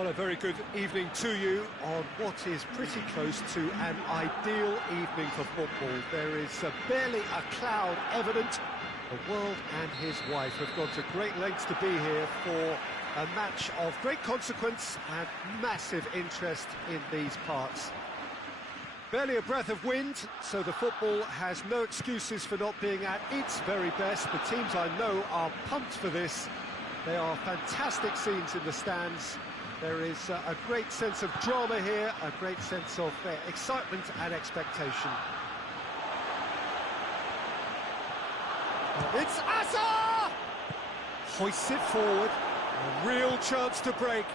Well, a very good evening to you on what is pretty close to an ideal evening for football. There is barely a cloud evident. The world and his wife have gone to great lengths to be here for a match of great consequence and massive interest in these parts. Barely a breath of wind, so the football has no excuses for not being at its very best. The teams I know are pumped for this. They are fantastic scenes in the stands. There is a great sense of drama here, a great sense of excitement and expectation. It's Asa! Hoists it forward, a real chance to break.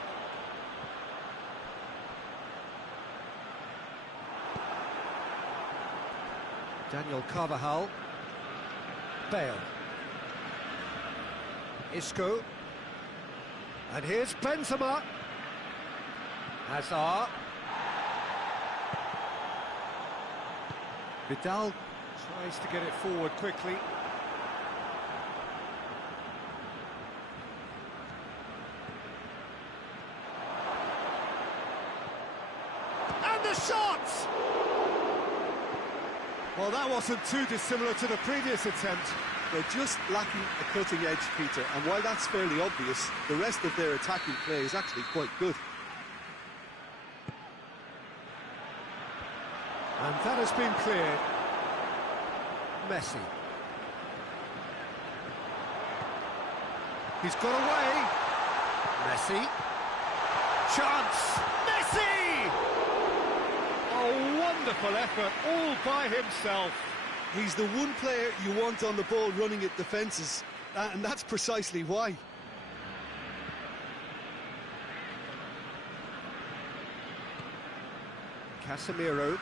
Daniel Carvajal. Bale. Isco. And here's Benzema. Hazard. Vidal tries to get it forward quickly. And the shot! Well, that wasn't too dissimilar to the previous attempt. They're just lacking a cutting edge, Peter, and while that's fairly obvious, the rest of their attacking play is actually quite good. And that has been cleared. Messi. He's got away. Messi. Chance. Messi! A wonderful effort, all by himself. He's the one player you want on the ball running at defences, and that's precisely why. Casemiro.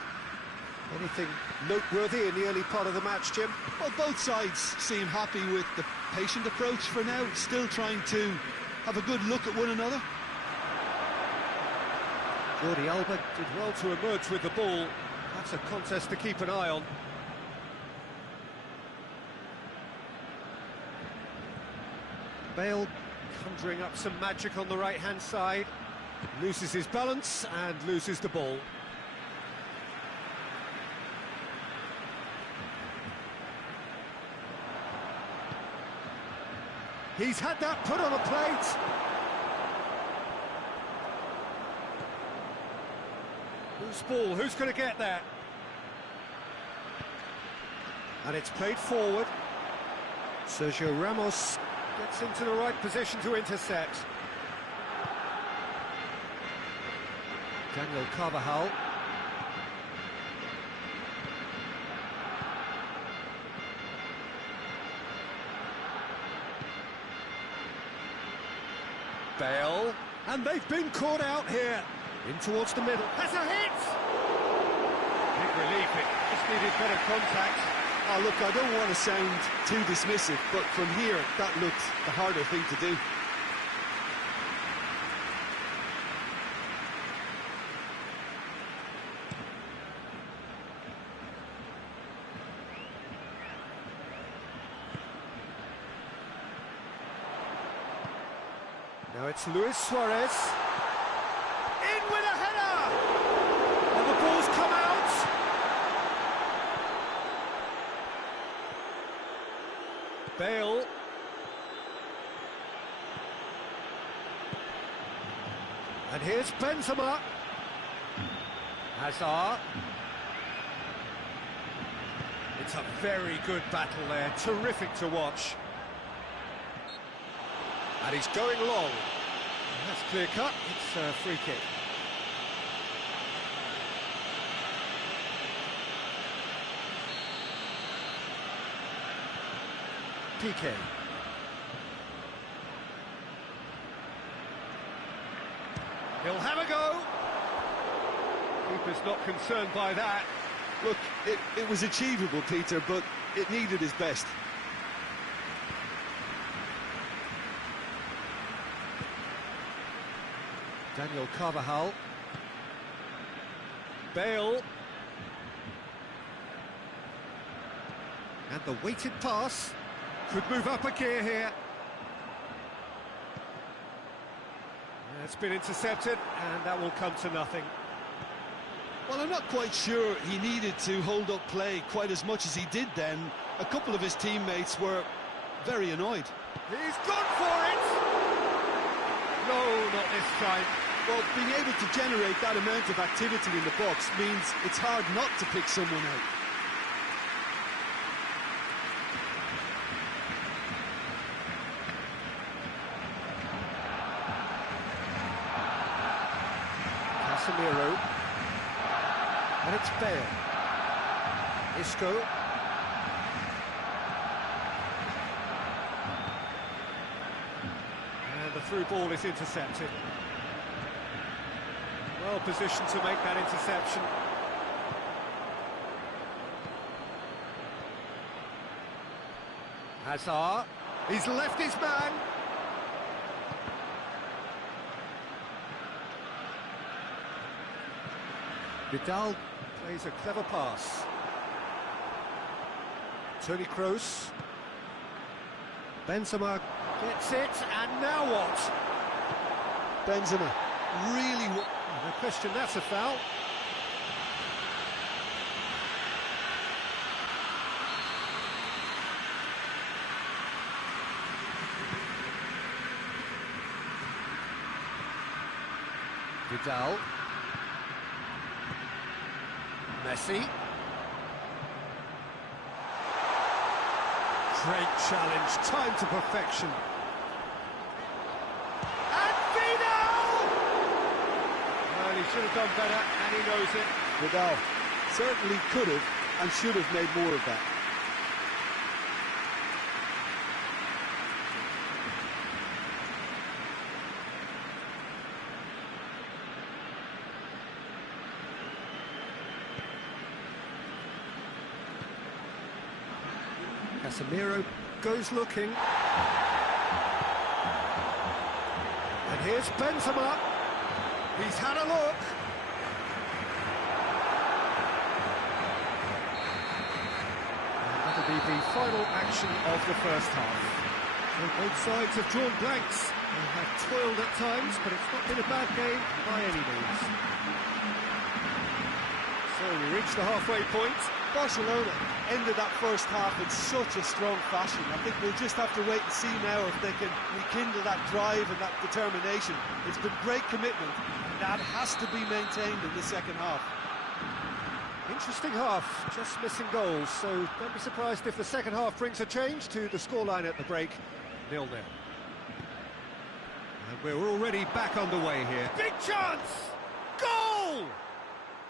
Anything noteworthy in the early part of the match, Jim? Well, both sides seem happy with the patient approach for now, still trying to have a good look at one another. Jordi Alba did well to emerge with the ball. That's a contest to keep an eye on. Bale conjuring up some magic on the right-hand side. Loses his balance and loses the ball. He's had that put on a plate. Whose ball? Who's going to get that? And it's played forward. Sergio Ramos gets into the right position to intercept. Daniel Carvajal. Bale, and they've been caught out here. In towards the middle. Has a hit! Big relief, it just needed better contact. Oh, look, I don't want to sound too dismissive, but from here, that looked the harder thing to do. Now it's Luis Suarez. In with a header! And the ball's come out! Bale. And here's Benzema. Hazard. It's a very good battle there, terrific to watch. And he's going long. That's clear cut, it's a free kick. PK. He'll have a go. Keeper's not concerned by that. Look, it was achievable, Peter, but it needed his best. Daniel Carvajal. Bale. And the weighted pass could move up a gear here. It's been intercepted, and that will come to nothing. Well, I'm not quite sure he needed to hold up play quite as much as he did then. A couple of his teammates were very annoyed. He's gone for it! No, not this time. Well, being able to generate that amount of activity in the box means it's hard not to pick someone out. Casemiro. And it's Bale. Isco. And the through ball is intercepted. Well positioned to make that interception. Hazard. He's left his man. Vidal plays a clever pass. Toni Kroos. Benzema gets it, and now what? Benzema really... No question, that's a foul. Vidal. Messi. Great challenge, time to perfection. And Vidal! Well, he should have done better, and he knows it. Vidal certainly could have and should have made more of that. Casemiro goes looking. And here's Benzema. He's had a look. And that'll be the final action of the first half. So both sides have drawn blanks. They have toiled at times, but it's not been a bad game by any means. So we reach the halfway point. Barcelona ended that first half in such a strong fashion. I think we'll just have to wait and see now if they can rekindle that drive and that determination. It's been great commitment, and that has to be maintained in the second half. Interesting half, just missing goals, so don't be surprised if the second half brings a change to the scoreline at the break, 0-0. And we're already back underway here. Big chance! Goal!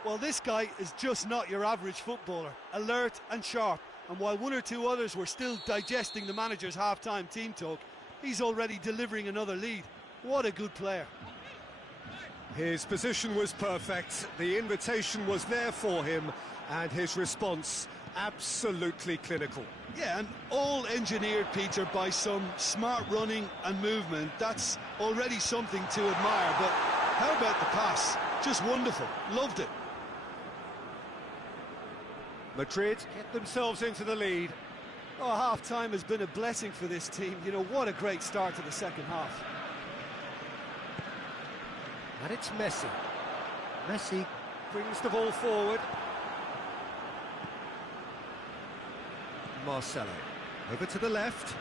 Well, this guy is just not your average footballer, alert and sharp, and while one or two others were still digesting the manager's half-time team talk, he's already delivering another lead. What a good player. His position was perfect, the invitation was there for him, and his response absolutely clinical. Yeah, and all engineered, Peter, by some smart running and movement. That's already something to admire, but how about the pass? Just wonderful, loved it. Madrid get themselves into the lead. Oh, half-time has been a blessing for this team. You know, what a great start to the second half. And it's Messi. Messi brings the ball forward. Marcelo. Over to the left.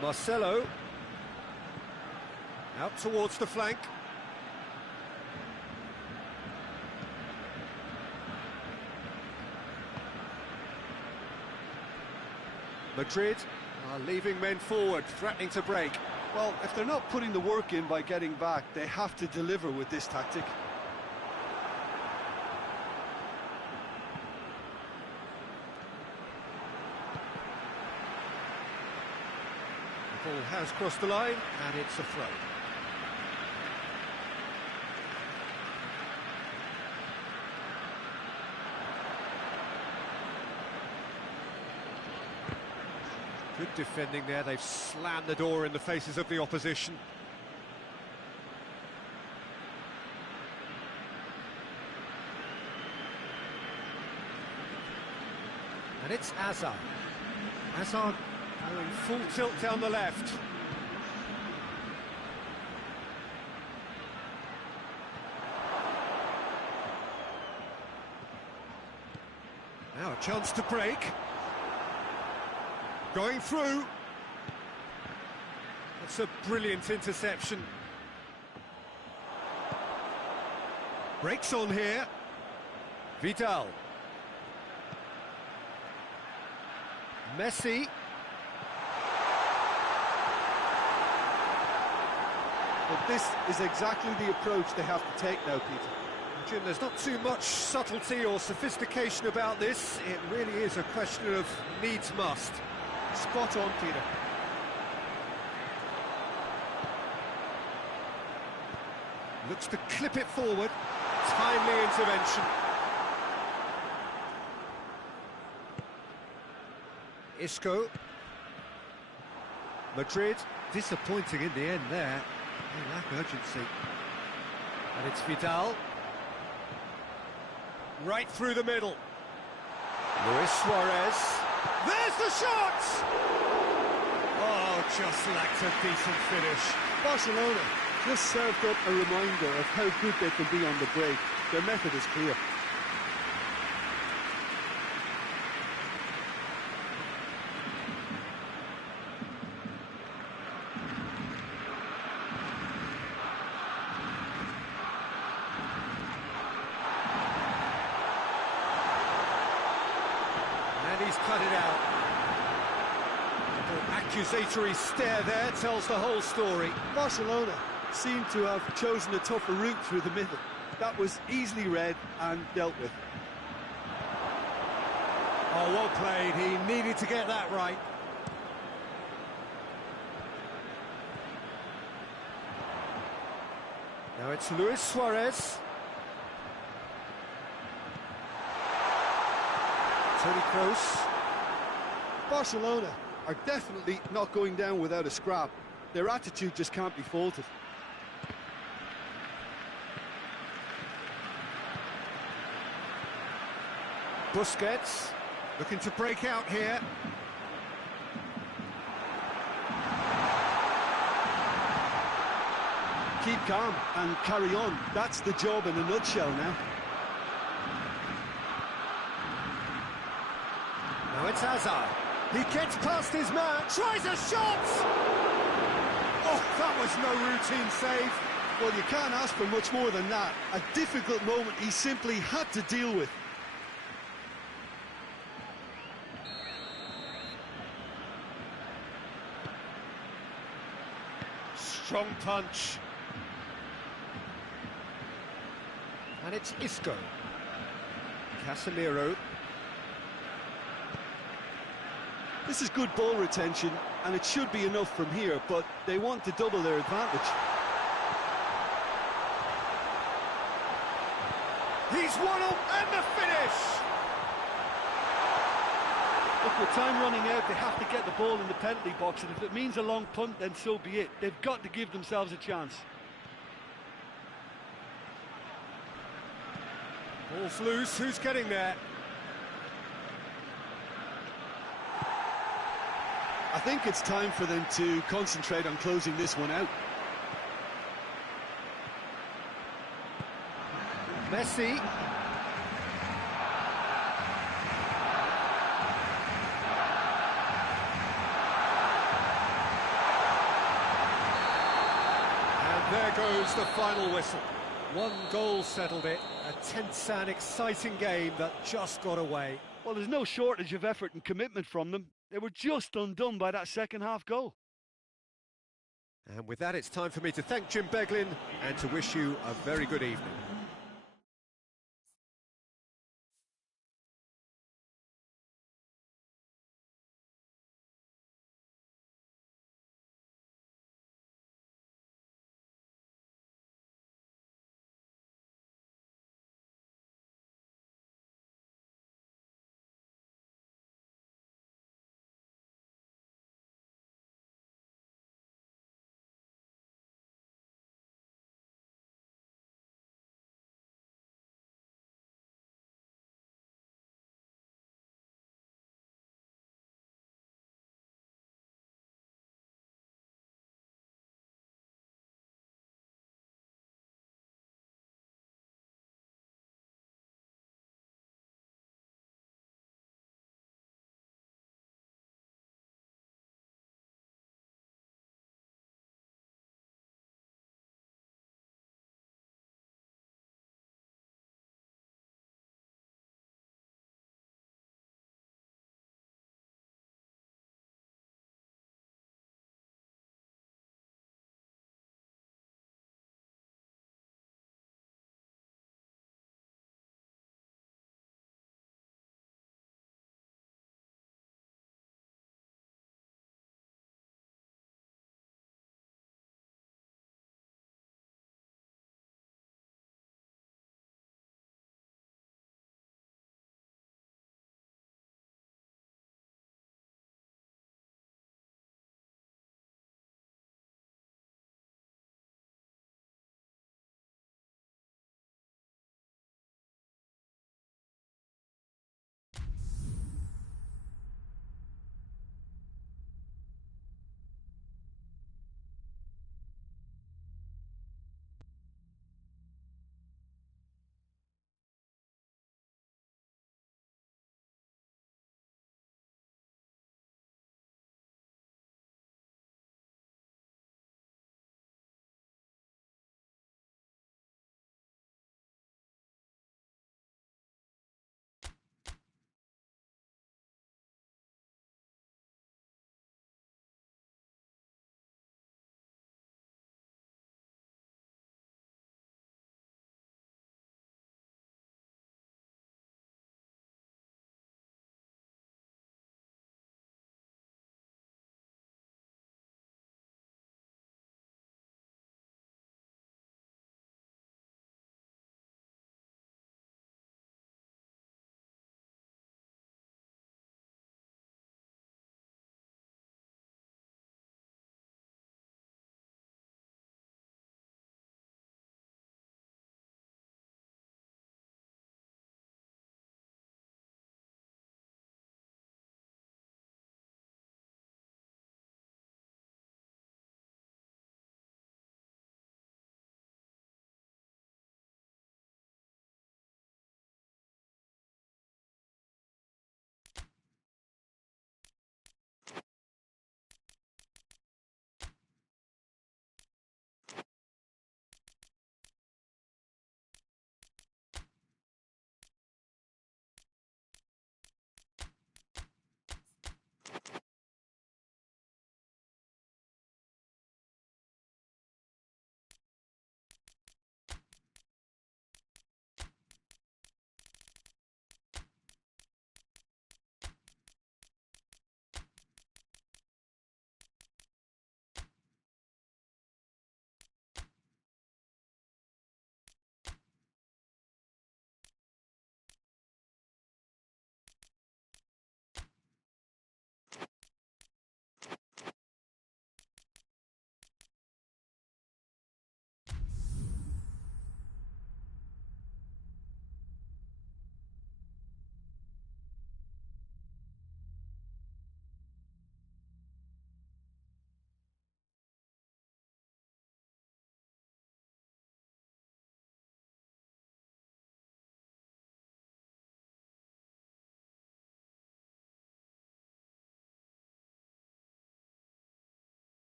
Marcelo. Out towards the flank. Madrid are leaving men forward, threatening to break. Well, if they're not putting the work in by getting back, they have to deliver with this tactic. The ball has crossed the line, and it's a throw. Good defending there, they've slammed the door in the faces of the opposition. And it's Hazard. Hazard going full tilt down the left. Now a chance to break. Going through. That's a brilliant interception. Breaks on here. Vidal. Messi. But this is exactly the approach they have to take now, Peter. Jim, there's not too much subtlety or sophistication about this. It really is a question of needs must. Spot on, Peter. Looks to clip it forward. Timely intervention. Isco. Madrid, disappointing in the end there. They lack urgency. And it's Vidal. Right through the middle. Luis Suarez. There's the shot! Oh, just lacked a decent finish. Barcelona just served up a reminder of how good they can be on the break. Their method is clear. And he's cut it out. The accusatory stare there tells the whole story. Barcelona seem to have chosen a tougher route through the middle. That was easily read and dealt with. Oh, well played. He needed to get that right. Now it's Luis Suarez. Toni Kroos. Barcelona are definitely not going down without a scrap. Their attitude just can't be faulted. Busquets looking to break out here. Keep calm and carry on. That's the job in a nutshell now. Now it's Hazard. He gets past his man, tries a shot! Oh, that was no routine save. Well, you can't ask for much more than that. A difficult moment he simply had to deal with. Strong punch. And it's Isco. Casemiro. This is good ball retention, and it should be enough from here, but they want to double their advantage. He's won up, and the finish! Look, with time running out, they have to get the ball in the penalty box, and if it means a long punt, then so be it. They've got to give themselves a chance. Ball's loose, who's getting there? I think it's time for them to concentrate on closing this one out. Messi. And there goes the final whistle. One goal settled it, a tense and exciting game that just got away. Well, there's no shortage of effort and commitment from them. They were just undone by that second-half goal. And with that, it's time for me to thank Jim Beglin and to wish you a very good evening.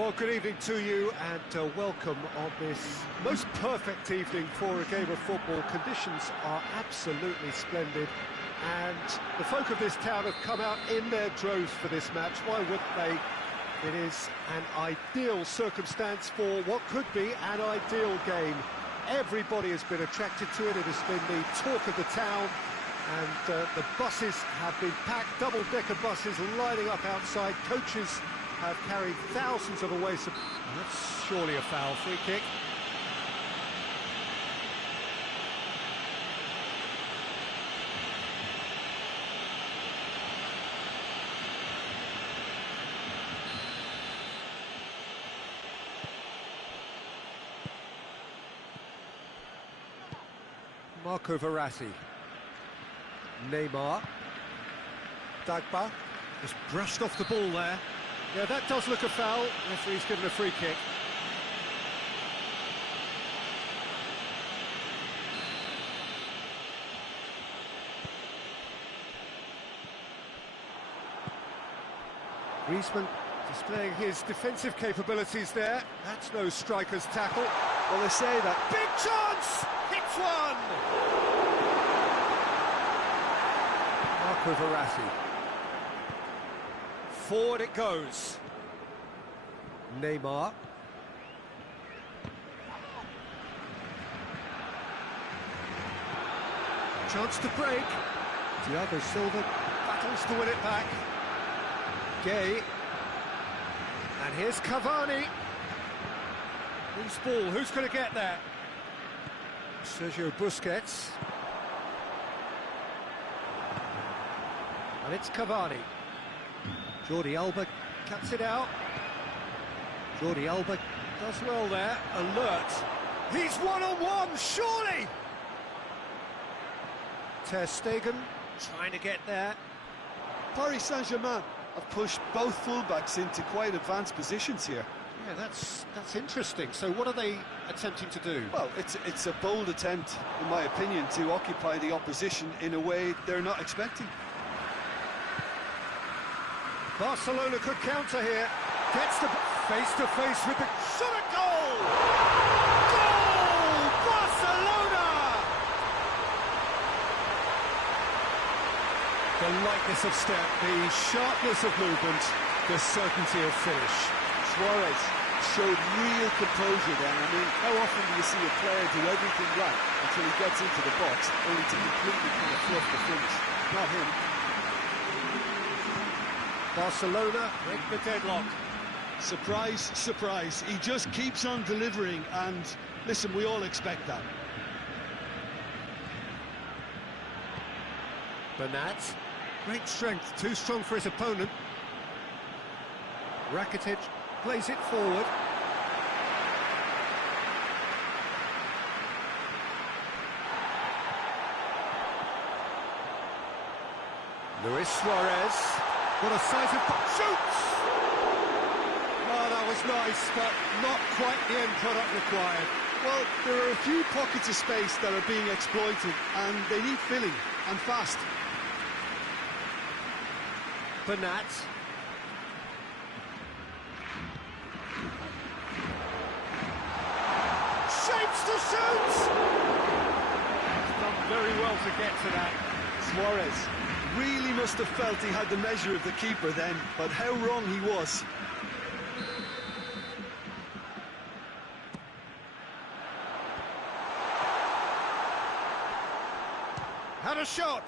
Well, good evening to you and welcome on this most perfect evening for a game of football. Conditions are absolutely splendid and the folk of this town have come out in their droves for this match. Why wouldn't they? It is an ideal circumstance for what could be an ideal game. Everybody has been attracted to it. It has been the talk of the town, and the buses have been packed, double-decker buses lining up outside. Coaches have carried thousands of away supporters. That's surely a foul. Free kick. Marco Verratti. Neymar. Dagba just brushed off the ball there. Yeah, that does look a foul. Referee's given a free kick. Griezmann displaying his defensive capabilities there. That's no striker's tackle. Well, they say that. Big chance! Hits one! Marco Verratti. Forward it goes. Neymar. Chance to break. Thiago Silva battles to win it back. Gay. And here's Cavani. Loose ball, who's going to get there? Sergio Busquets. And it's Cavani. Jordi Alba cuts it out. Jordi Alba does well there. Alert. He's one-on-one, surely! Ter Stegen trying to get there. Paris Saint-Germain have pushed both fullbacks into quite advanced positions here. Yeah, that's interesting. So what are they attempting to do? Well, it's a bold attempt, in my opinion, to occupy the opposition in a way they're not expecting. Barcelona could counter here. Gets the face-to-face with the shot at goal! Goal! Barcelona! The lightness of step, the sharpness of movement, the certainty of finish. Suarez showed real composure then. I mean, how often do you see a player do everything right until he gets into the box, only to completely kind of fluff the finish? Not him. Barcelona break the deadlock. Surprise, surprise. He just keeps on delivering, and listen, we all expect that. Bernat, great strength, too strong for his opponent. Rakitic plays it forward. Luis Suarez. What a sight of... Shoots! Oh, that was nice, but not quite the end product required. Well, there are a few pockets of space that are being exploited, and they need filling, and fast. Bernat. Shapes to shoot! He's done very well to get to that. Suarez really must have felt he had the measure of the keeper then, but how wrong he was. Had a shot!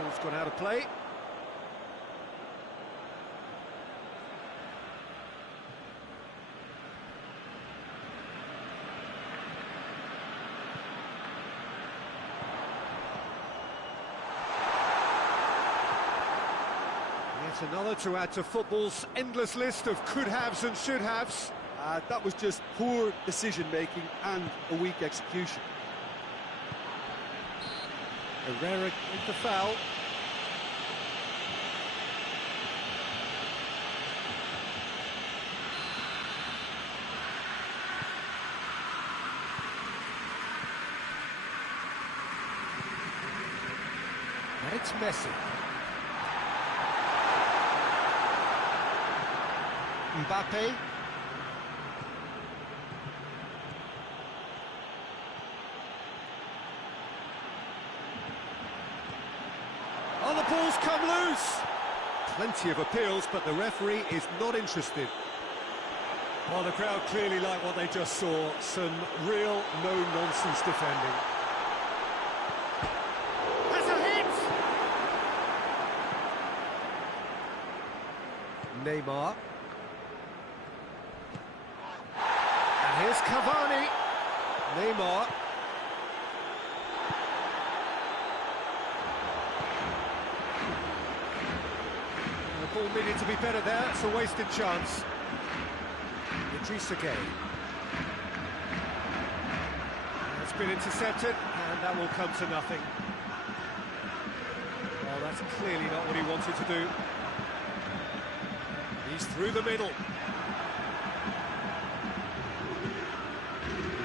Ball's gone out of play. Yet another to add to football's endless list of could-haves and should-haves. That was just poor decision-making and a weak execution. Herrera with the foul. it's Messi. Mbappe. Oh, the ball's come loose! Plenty of appeals, but the referee is not interested. Well, the crowd clearly like what they just saw. Some real no-nonsense defending. That's a hit! Neymar. And here's Cavani. Neymar. The ball needed to be better there. It's a wasted chance. Again. It's been intercepted, and that will come to nothing. Well, that's clearly not what he wanted to do. He's through the middle.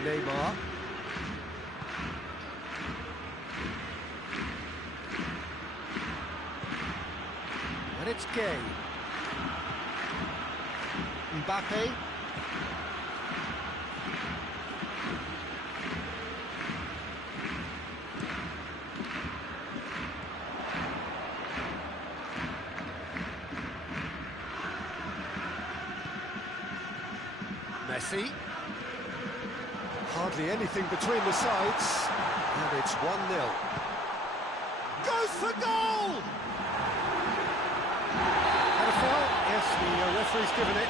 Neymar. And it's Gay. Mbappe. Messi. Hardly anything between the sides, and it's 1-0. Goes for goal! And a foul? Yes, the referee's given it.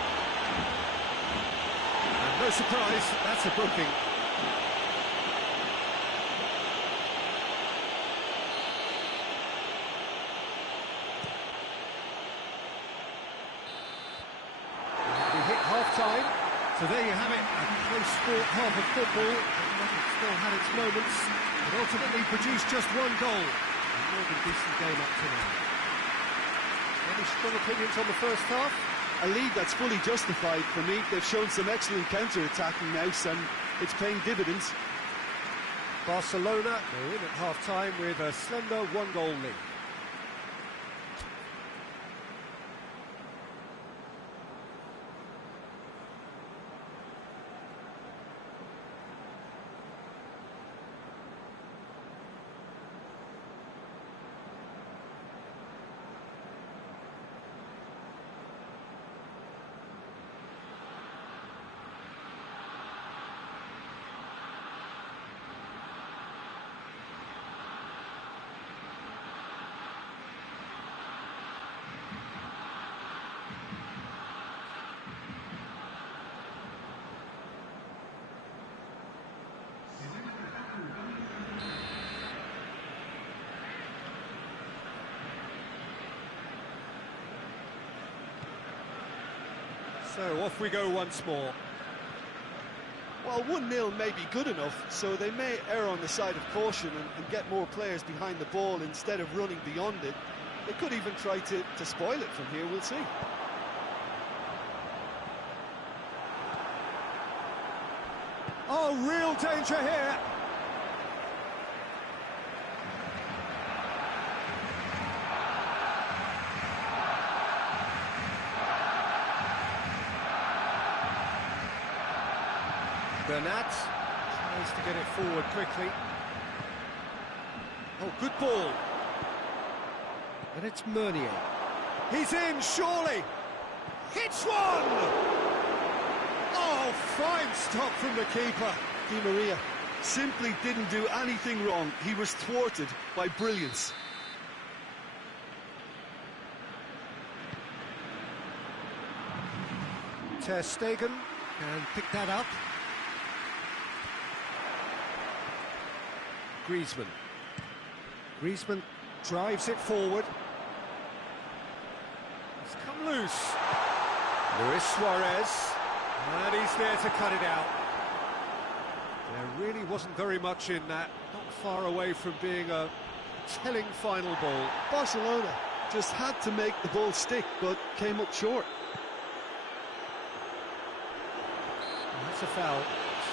And no surprise, that's a booking. We hit half-time. So there you have it, a close sport half of football. It still had its moments, but ultimately produced just one goal. A more than decent game up to now. Any strong opinions on the first half? A lead that's fully justified for me. They've shown some excellent counter-attacking now, and it's paying dividends. Barcelona, they're in at half-time with a slender one-goal lead. So off we go once more. Well, 1-0 may be good enough, so they may err on the side of caution and get more players behind the ball instead of running beyond it. They could even try to spoil it from here, we'll see. Oh, real danger here! Bernat tries to get it forward quickly. Oh, good ball. And it's Meunier. He's in, surely! Hits one! Oh, fine stop from the keeper. Di Maria simply didn't do anything wrong. He was thwarted by brilliance. Ter Stegen can pick that up. Griezmann. Griezmann drives it forward. It's come loose. Luis Suarez. And he's there to cut it out. There really wasn't very much in that. Not far away from being a telling final ball. Barcelona just had to make the ball stick, but came up short. And that's a foul.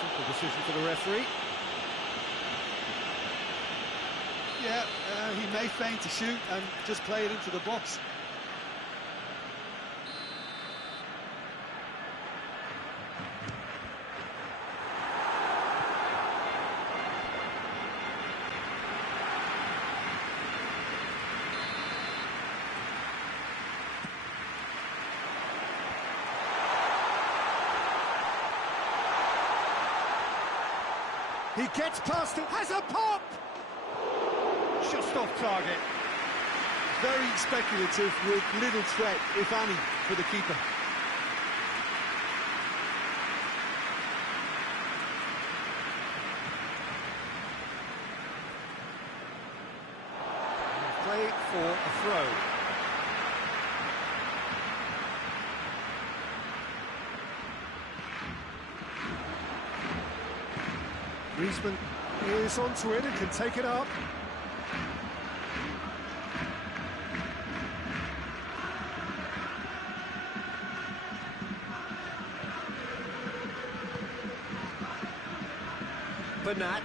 Simple decision for the referee. Yeah, Well, he may feign to shoot and just play it into the box. He gets past it, has a pop! Just off target. Very speculative with little threat, if any, for the keeper. Play for a throw. Griezmann is onto it and can take it up. Bernat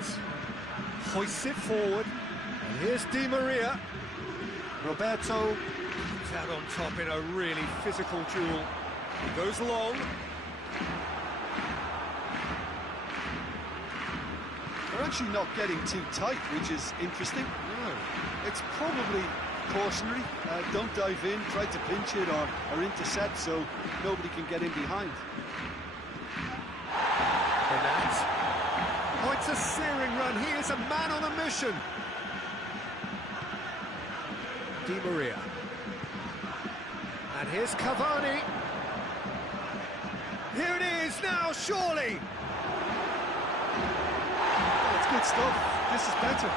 hoists it forward, and here's Di Maria. Roberto comes out on top in a really physical duel. He goes long. They're actually not getting too tight, which is interesting. No. It's probably cautionary. Don't dive in, try to pinch it or intercept so nobody can get in behind. Bernat. Oh, it's a searing run. He is a man on a mission. Di Maria. And here's Cavani. Here it is now, surely. That's good stuff. This is better.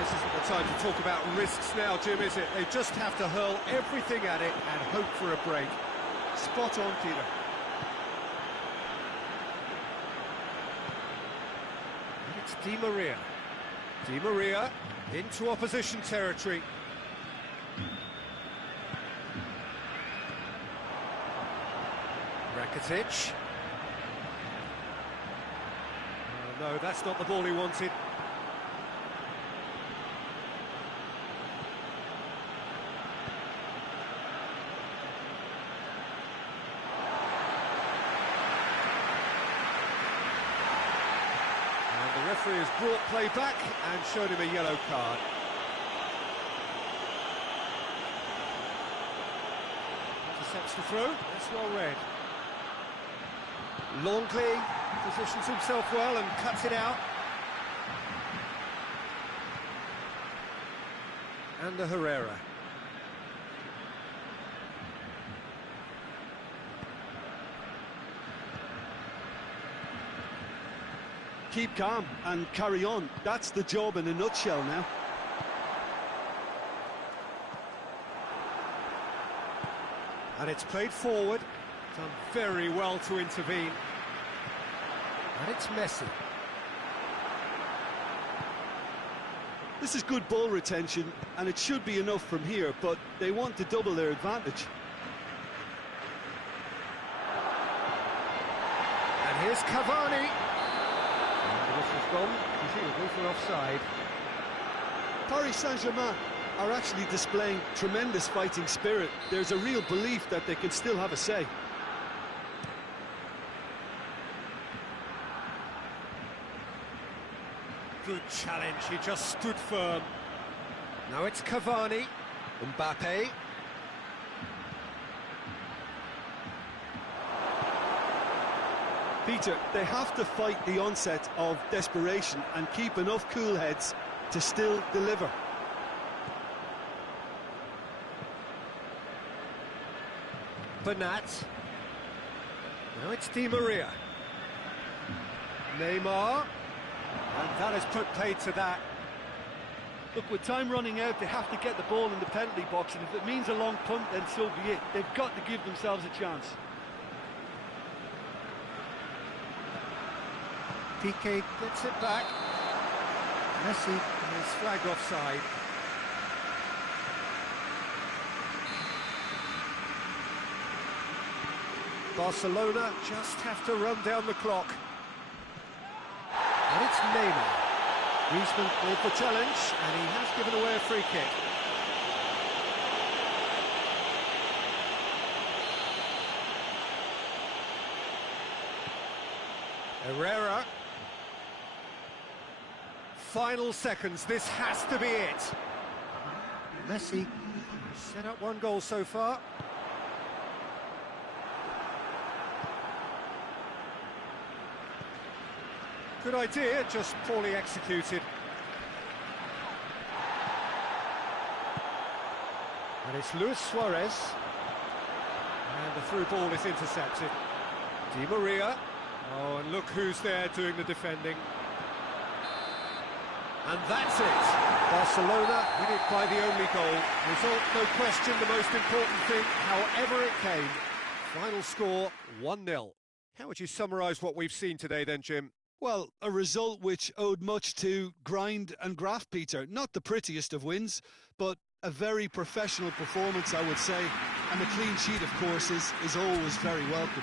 This isn't the time to talk about risks now, Jim, is it? They just have to hurl everything at it and hope for a break. Spot on, Peter. And it's Di Maria. Di Maria into opposition territory. Rakitic. Oh, no, that's not the ball he wanted. And the referee has brought play back and showed him a yellow card. Intercepts the throw, that's well read. Longley positions himself well and cuts it out. And the Herrera. Keep calm and carry on. That's the job in a nutshell now. And it's played forward. Done very well to intervene. And it's Messi. This is good ball retention, and it should be enough from here, but they want to double their advantage. And here's Cavani. And the whistle's gone, presumably for offside. Paris Saint-Germain are actually displaying tremendous fighting spirit. There's a real belief that they can still have a say. Good challenge, he just stood firm. Now it's Cavani. Mbappe. Peter, they have to fight the onset of desperation and keep enough cool heads to still deliver. Bernat. Now it's Di Maria. Neymar. And that has put paid to that. Look, with time running out, they have to get the ball in the penalty box, and if it means a long punt, then so be it. They've got to give themselves a chance. Piqué gets it back. Messi is flagged offside. Barcelona just have to run down the clock. And it's Neymar. Griezmann with the challenge, and he has given away a free kick. Herrera. Final seconds, this has to be it. Messi set up one goal so far. Good idea, just poorly executed. And it's Luis Suarez. And the through ball is intercepted. Di Maria. Oh, and look who's there doing the defending. And that's it. Barcelona win it by the only goal. Result, no question, the most important thing, however it came. Final score, 1-0. How would you summarise what we've seen today then, Jim? Well, a result which owed much to grind and graft, Peter. Not the prettiest of wins, but a very professional performance, I would say. And a clean sheet, of course, is always very welcome.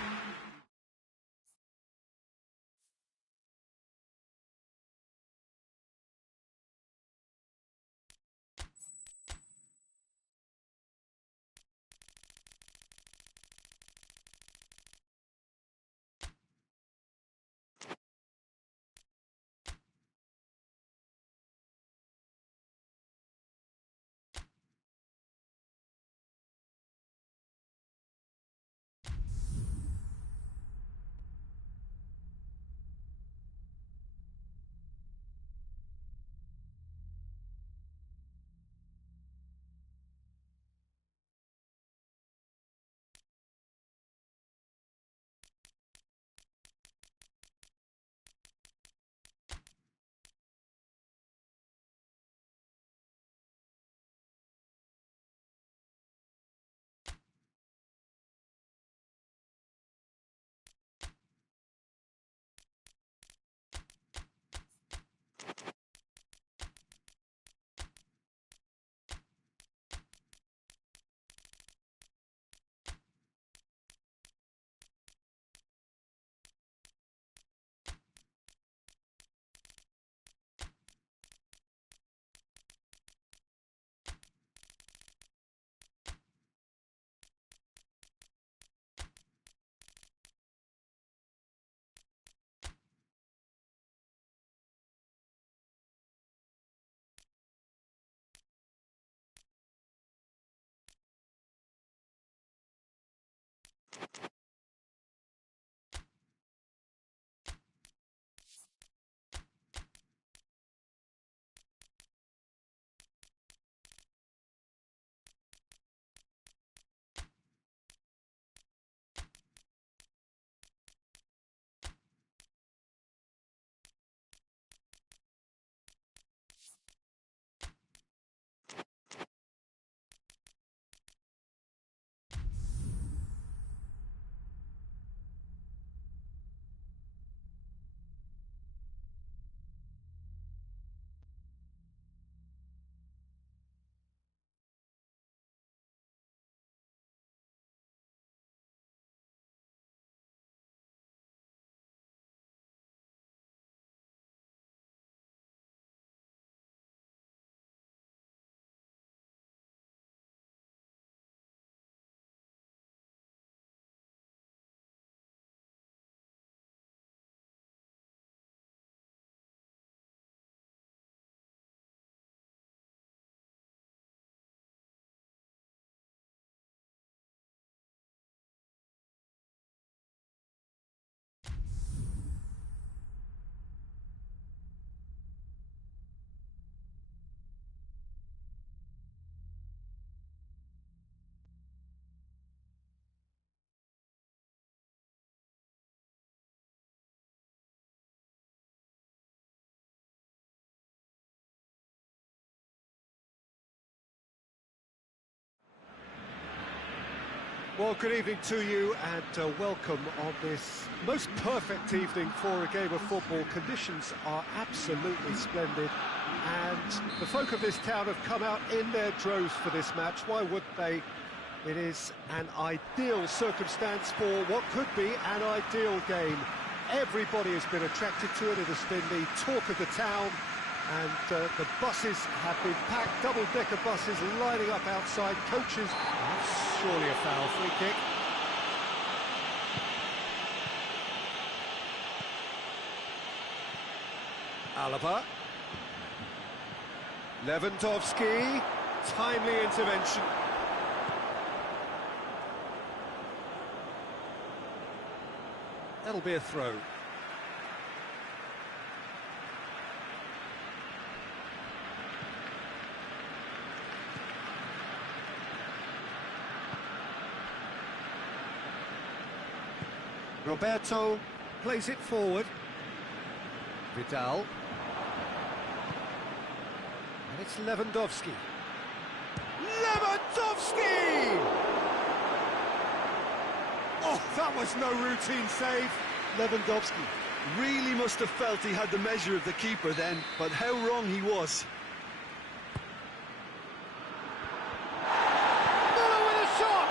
Well, good evening to you and welcome on this most perfect evening for a game of football. Conditions are absolutely splendid and the folk of this town have come out in their droves for this match. Why wouldn't they? It is an ideal circumstance for what could be an ideal game. Everybody has been attracted to it. It has been the talk of the town. And the buses have been packed, double-decker buses lining up outside. Coaches, that's surely a foul. Free kick. Alaba. Lewandowski. Timely intervention. That'll be a throw. Roberto plays it forward. Vidal. And it's Lewandowski. Lewandowski! Oh, that was no routine save. Lewandowski really must have felt he had the measure of the keeper then, but how wrong he was. Muller with a shot!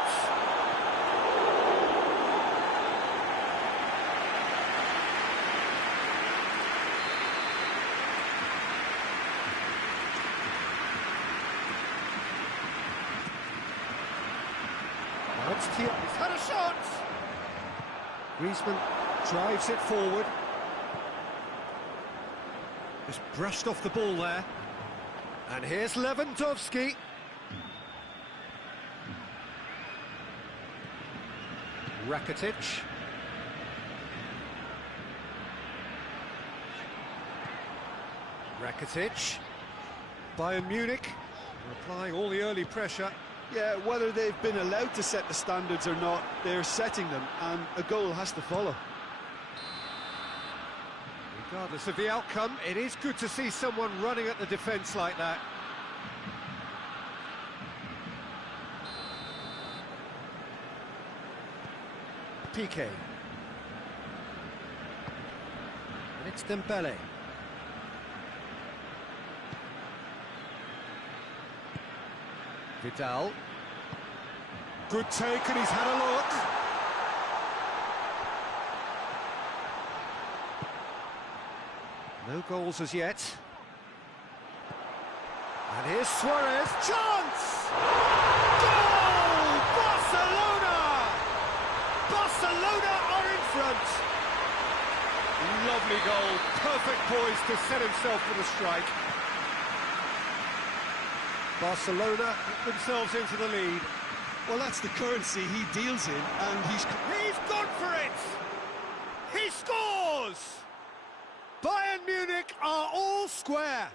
He's had a shot! Griezmann drives it forward. Just brushed off the ball there. And here's Lewandowski. Rakitic. Rakitic. Bayern Munich applying all the early pressure. Yeah, whether they've been allowed to set the standards or not, they're setting them, and a goal has to follow. Regardless of the outcome, it is good to see someone running at the defence like that. Piqué. And it's Dembele. Vidal. Good take, and he's had a look. No goals as yet. And here's Suarez. Chance! Goal! Barcelona! Barcelona are in front. Lovely goal. Perfect poise to set himself for the strike. Barcelona put themselves into the lead. Well, that's the currency he deals in, and he's gone for it! He scores! Bayern Munich are all square.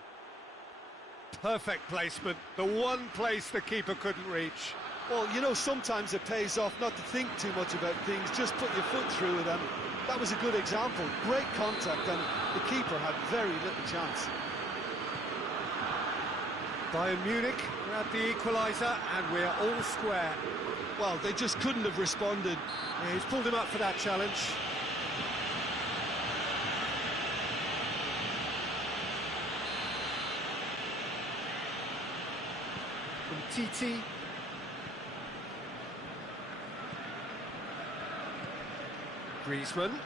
Perfect placement, the one place the keeper couldn't reach. Well, you know, sometimes it pays off not to think too much about things, just put your foot through it, and that was a good example. Great contact, and the keeper had very little chance. Bayern Munich grabbed the equaliser, and we're all square. Well, they just couldn't have responded. Yeah, he's pulled him up for that challenge. From Titi. Griezmann.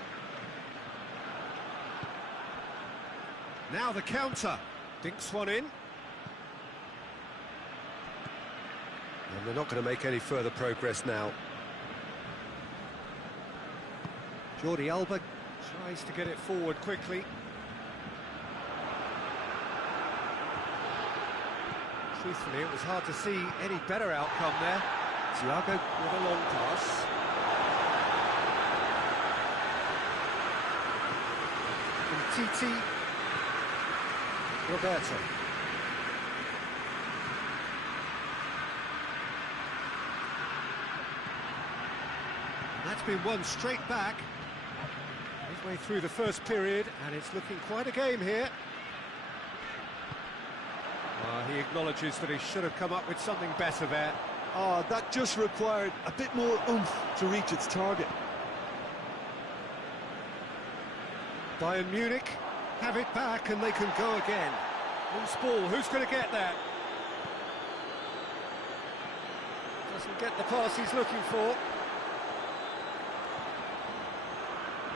Now the counter. Dinks one in. And they're not going to make any further progress now. Jordi Alba tries to get it forward quickly. Truthfully, it was hard to see any better outcome there. Thiago with a long pass. From Titi. Roberto. That's been won straight back. Midway through the first period, and it's looking quite a game here. He acknowledges that he should have come up with something better there. Oh, that just required a bit more oomph to reach its target. Bayern Munich have it back, and they can go again. Loose ball, who's going to get that? Doesn't get the pass he's looking for.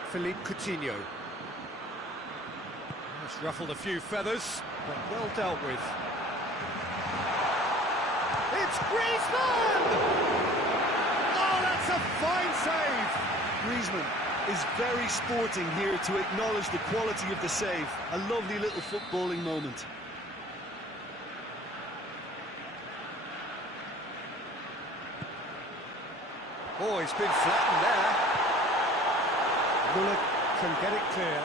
Philippe Coutinho. That's ruffled a few feathers. but well dealt with. It's Griezmann! Oh, that's a fine save! Griezmann is very sporting here to acknowledge the quality of the save. A lovely little footballing moment. Oh, he's been flattened there. Muller can get it clear.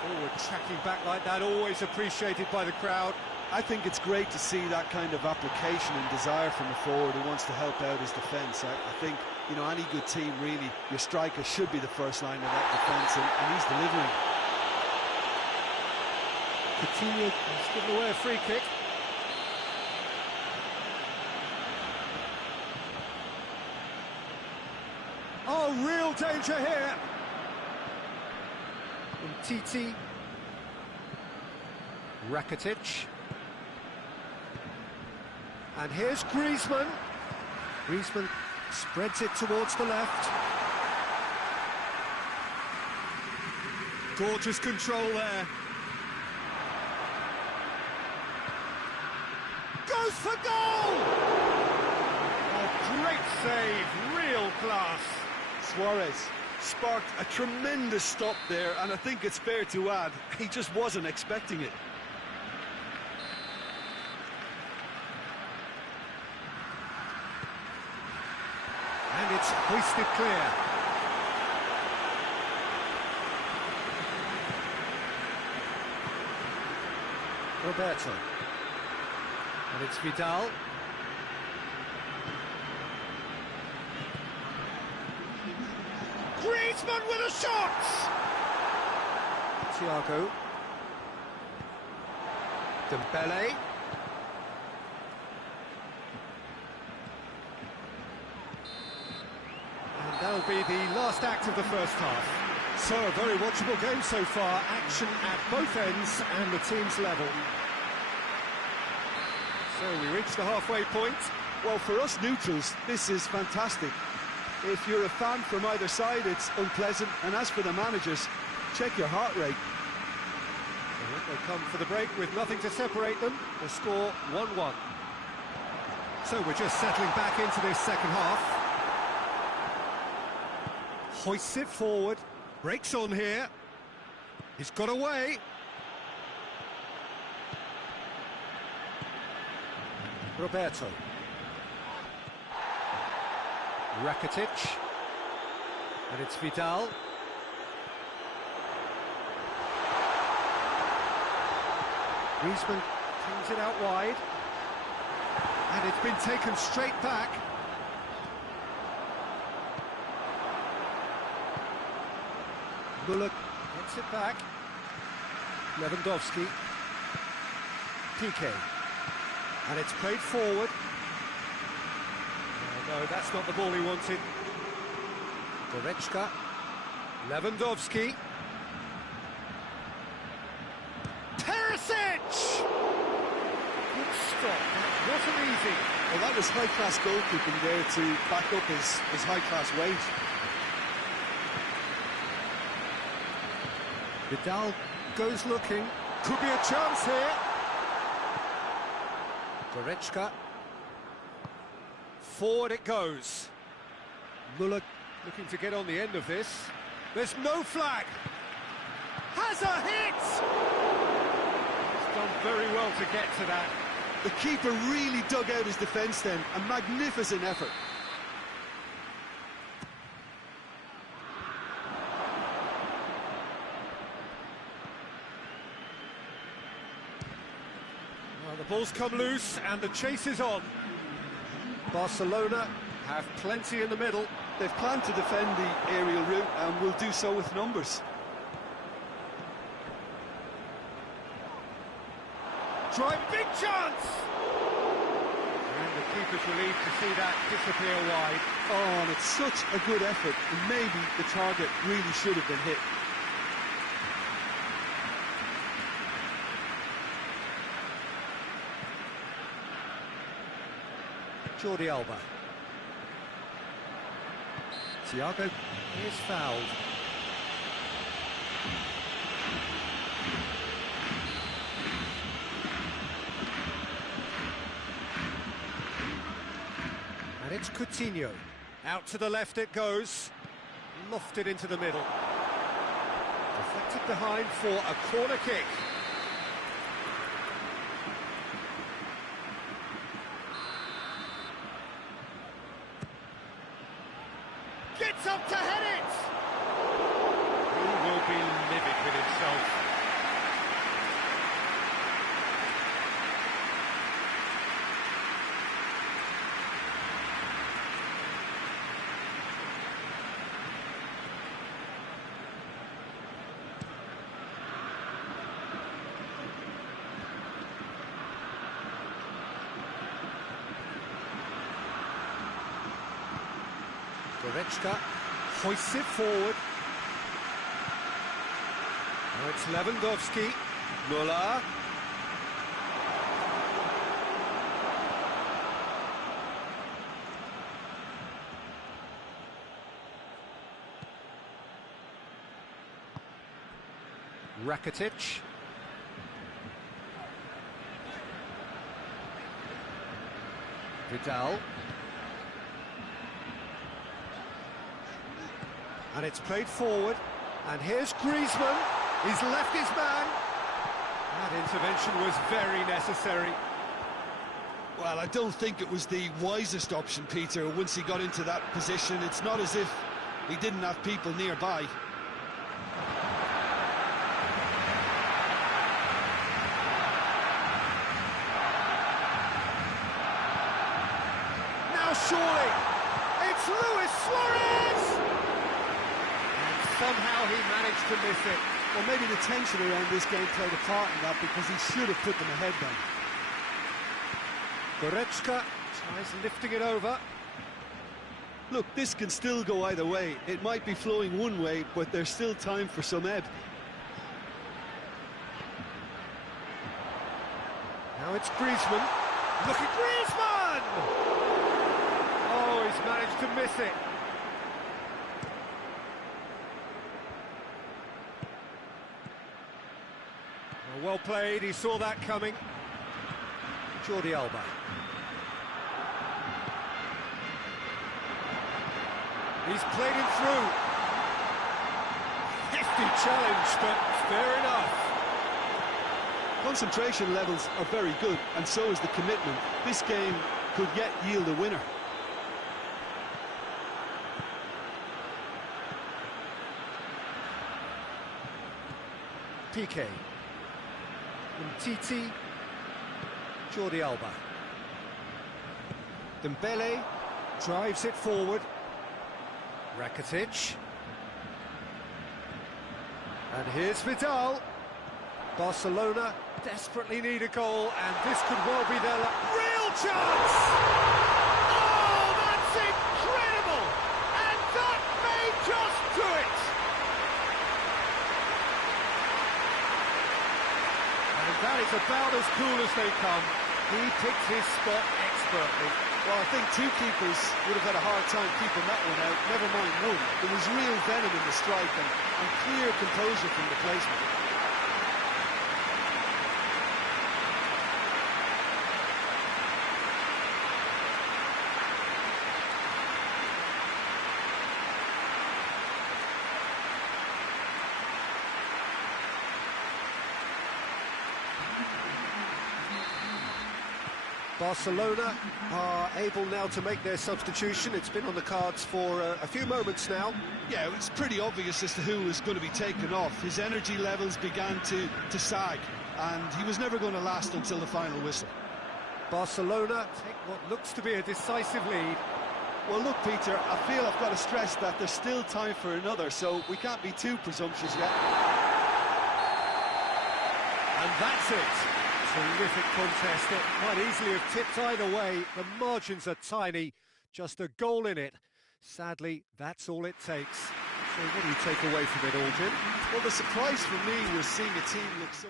Forward tracking back like that, always appreciated by the crowd. I think it's great to see that kind of application and desire from a forward who wants to help out his defence. I think, you know, any good team, really, your striker should be the first line of that defence, and he's delivering. Coutinho has given away a free kick. Oh, real danger here. Titi. Rakitic. And here's Griezmann. Griezmann spreads it towards the left. Gorgeous control there. Goes for goal! Oh, great save, real class. Suarez sparked a tremendous stop there, and I think it's fair to add, he just wasn't expecting it. And it's hoisted clear. Roberto. And it's Vidal. Griezmann with a shot! Thiago. Dembele. And that'll be the last act of the first half. So, a very watchable game so far. Action at both ends and the team's level. So, we reach the halfway point. Well, for us neutrals, this is fantastic. If you're a fan from either side, it's unpleasant. And as for the managers, check your heart rate. They come for the break with nothing to separate them. The score 1-1. So we're just settling back into this second half. Hoists it forward. Breaks on here. He's got away. Roberto. Rakitic. And it's Vidal. Griezmann cleans it out wide. And it's been taken straight back. Muller gets it back. Lewandowski. Piqué. And it's played forward. No, that's not the ball he wanted. Goretzka. Lewandowski. Teresic! Good stop. That wasn't easy. Well, that was high-class goalkeeping there to back up his high-class weight. Vidal goes looking. Could be a chance here. Goretzka. Forward it goes. Muller looking to get on the end of this. There's no flag. Has a hit! He's done very well to get to that. The keeper really dug out his defence then. A magnificent effort. Well, the ball's come loose and the chase is on. Barcelona have plenty in the middle. They've planned to defend the aerial route and will do so with numbers. Try, big chance! And the keeper's relieved to see that disappear wide. Oh, and it's such a good effort, and maybe the target really should have been hit. Jordi Alba. Thiago is fouled. And it's Coutinho. Out to the left it goes. Lofted into the middle. Deflected behind for a corner kick. Gets up to head it! He will be livid with himself. Goretzka hoists it forward. Now it's Lewandowski. Müller. Rakitic. Vidal. And it's played forward, and here's Griezmann. He's left his man. That intervention was very necessary. Well, I don't think it was the wisest option, Peter, once he got into that position. It's not as if he didn't have people nearby. Now surely, it's Luis Suarez! Somehow he managed to miss it. Well, maybe the tension around this game played a part in that, because he should have put them ahead then. Goretzka tries lifting it over. Look, this can still go either way. It might be flowing one way, but there's still time for some ebb. Now it's Griezmann. Look at Griezmann! Oh, he's managed to miss it. Well played, he saw that coming. Jordi Alba. He's played him through. Hefty challenge, but fair enough. Concentration levels are very good, and so is the commitment. This game could yet yield a winner. PK. Titi, Jordi Alba. Dembele drives it forward. Rakitic. And here's Vidal. Barcelona desperately need a goal, and this could well be their real chance! Oh, that's incredible! And that may just do it! And that is about as cool as they come. He picked his spot expertly. Well, I think two keepers would have had a hard time keeping that one out, never mind one. There was real venom in the strike and clear composure from the placement. Barcelona are able now to make their substitution. It's been on the cards for a few moments now. Yeah, it was pretty obvious as to who was going to be taken off. His energy levels began to sag, and he was never going to last until the final whistle. Barcelona take what looks to be a decisive lead. Well, look, Peter, I feel I've got to stress that there's still time for another, so we can't be too presumptuous yet. And that's it. Terrific contest. It might easily have tipped either way. The margins are tiny, just a goal in it. Sadly, that's all it takes. So what do you take away from it all, Jim? Well, the surprise for me was seeing a team look so...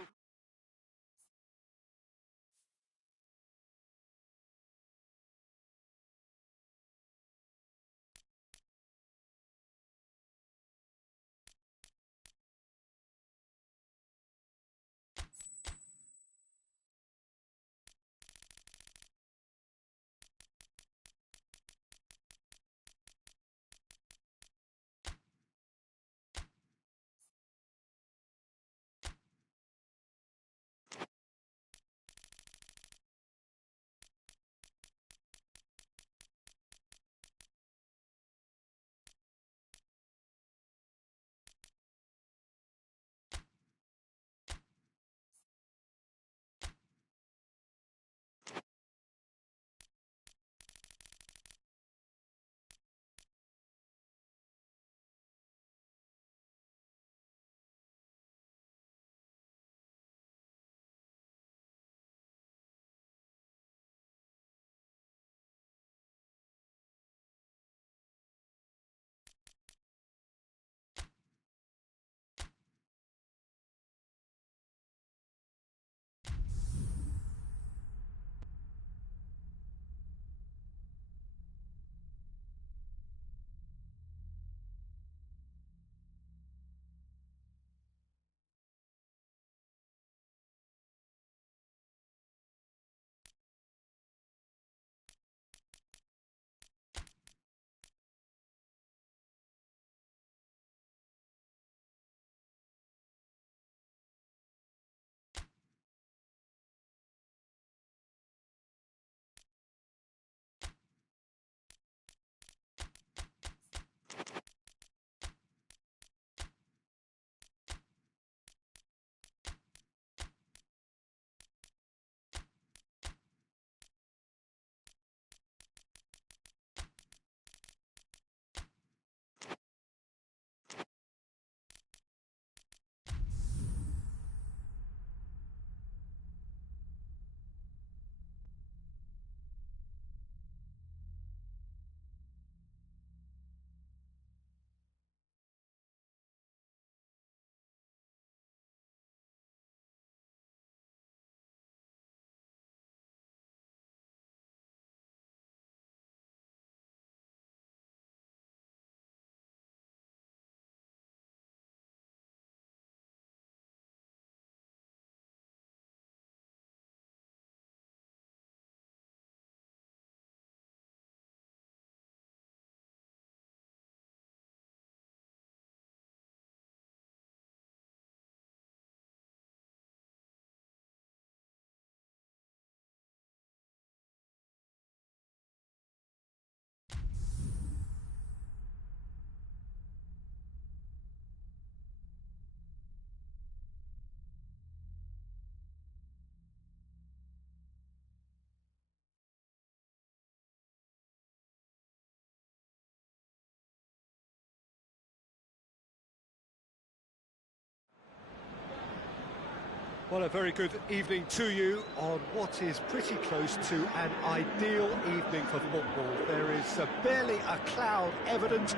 Well, a very good evening to you on what is pretty close to an ideal evening for football. There is barely a cloud evident.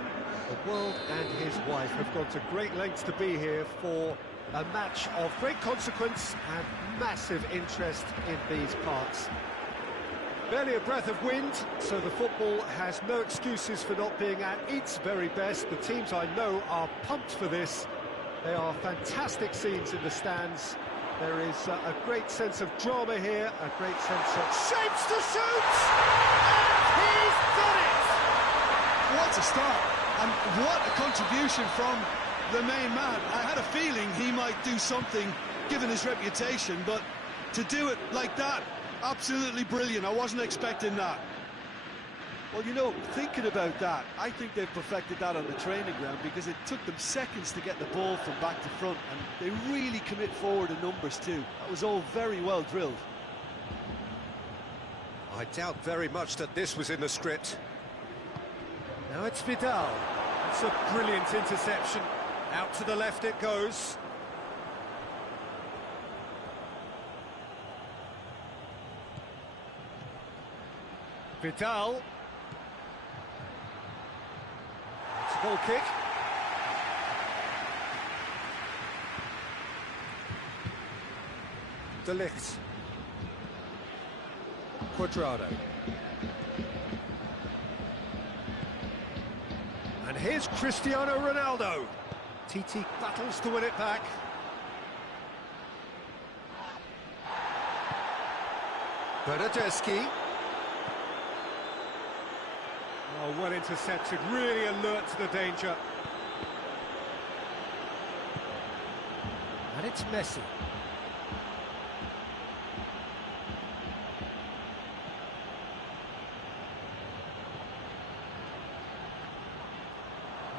The world and his wife have gone to great lengths to be here for a match of great consequence and massive interest in these parts. Barely a breath of wind, so the football has no excuses for not being at its very best. The teams I know are pumped for this. They are fantastic scenes in the stands. There is a great sense of drama here, a great sense of shapes to shoot! And he's done it! What a start, and what a contribution from the main man. I had a feeling he might do something, given his reputation, but to do it like that, absolutely brilliant. I wasn't expecting that. Well, you know, thinking about that, I think they've perfected that on the training ground because it took them seconds to get the ball from back to front, and they really commit forward in numbers too. That was all very well drilled. I doubt very much that this was in the script. Now it's Vidal. It's a brilliant interception. Out to the left it goes. Vidal. It's a goal kick. De Ligt. Cuadrado. And here's Cristiano Ronaldo. TT battles to win it back. Bernardeschi. Oh, well intercepted, really alert to the danger. And it's Messi.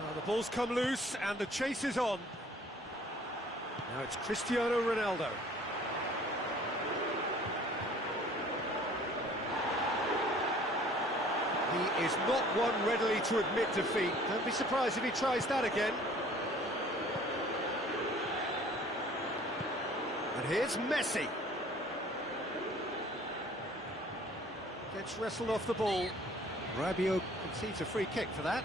Well, the ball's come loose and the chase is on. Now it's Cristiano Ronaldo. He is not one readily to admit defeat. Don't be surprised if he tries that again. And here's Messi. Gets wrestled off the ball. Rabiot concedes a free kick for that.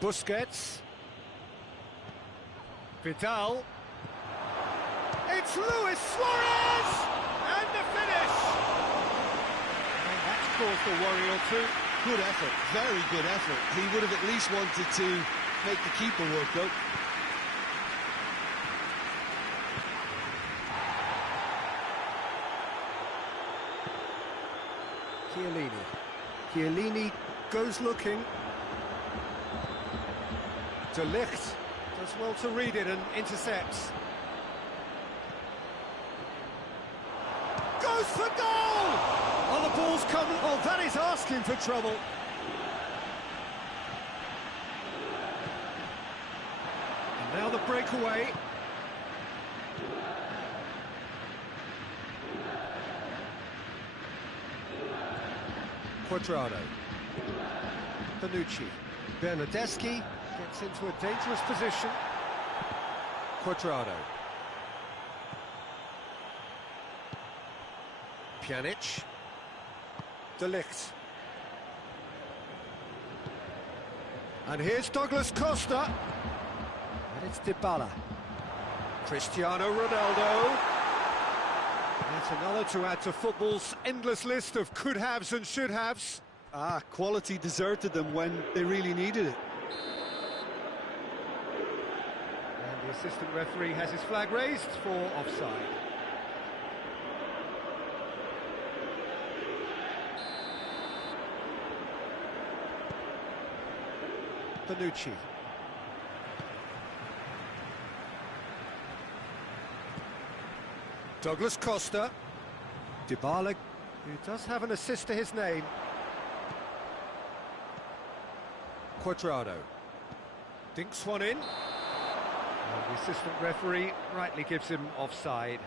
Busquets. Vidal. It's Luis Suarez! And the finish! And that's caused a worry or two. Good effort, very good effort. He would have at least wanted to make the keeper work, though. Chiellini goes looking. De Ligt does well to read it and intercepts. Goes for goal! Oh, the ball's come. Oh, that is asking for trouble. And now the breakaway. Cuadrado. Bonucci. Bernardeschi gets into a dangerous position. Cuadrado. Pjanic. De Ligt. And here's Douglas Costa. And it's Dybala. Cristiano Ronaldo. That's another to add to football's endless list of could-haves and should-haves. Quality deserted them when they really needed it. And the assistant referee has his flag raised for offside. Bonucci. Douglas Costa. Dybala, who does have an assist to his name. Cuadrado. Dinks one in. And the assistant referee rightly gives him offside.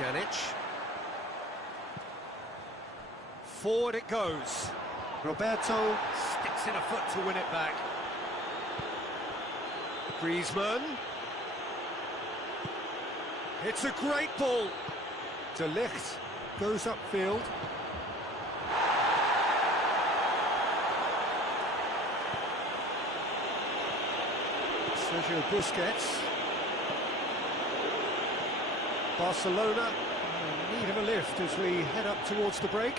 Pjanic. Forward it goes. Roberto sticks in a foot to win it back. Griezmann. It's a great ball. De Ligt goes upfield. Sergio Busquets. Barcelona in need of a lift as we head up towards the break.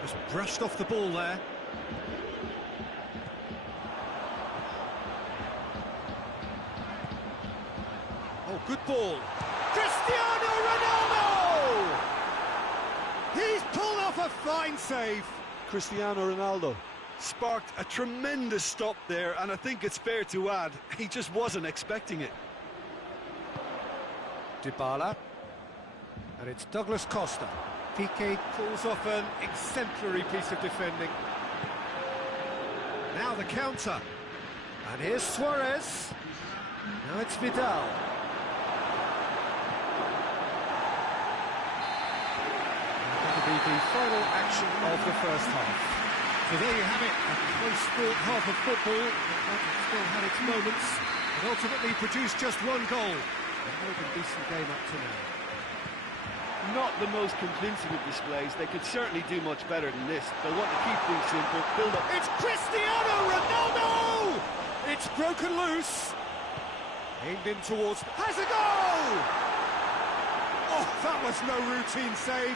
Just brushed off the ball there. Oh, good ball. Cristiano Ronaldo! He's pulled off a fine save. Cristiano Ronaldo sparked a tremendous stop there, and I think it's fair to add, he just wasn't expecting it. Dybala. And it's Douglas Costa. Piqué pulls off an exemplary piece of defending. Now the counter. And here's Suarez. Now it's Vidal. That'll be the final action of the first half. So there you have it, a close-fought half of football that still had its moments, and ultimately produced just one goal. A more than decent game up to now. Not the most convincing of displays. They could certainly do much better than this. They'll want to keep things simple, build up. It's Cristiano Ronaldo! It's broken loose. Aimed in towards... Has a goal! Oh, that was no routine save.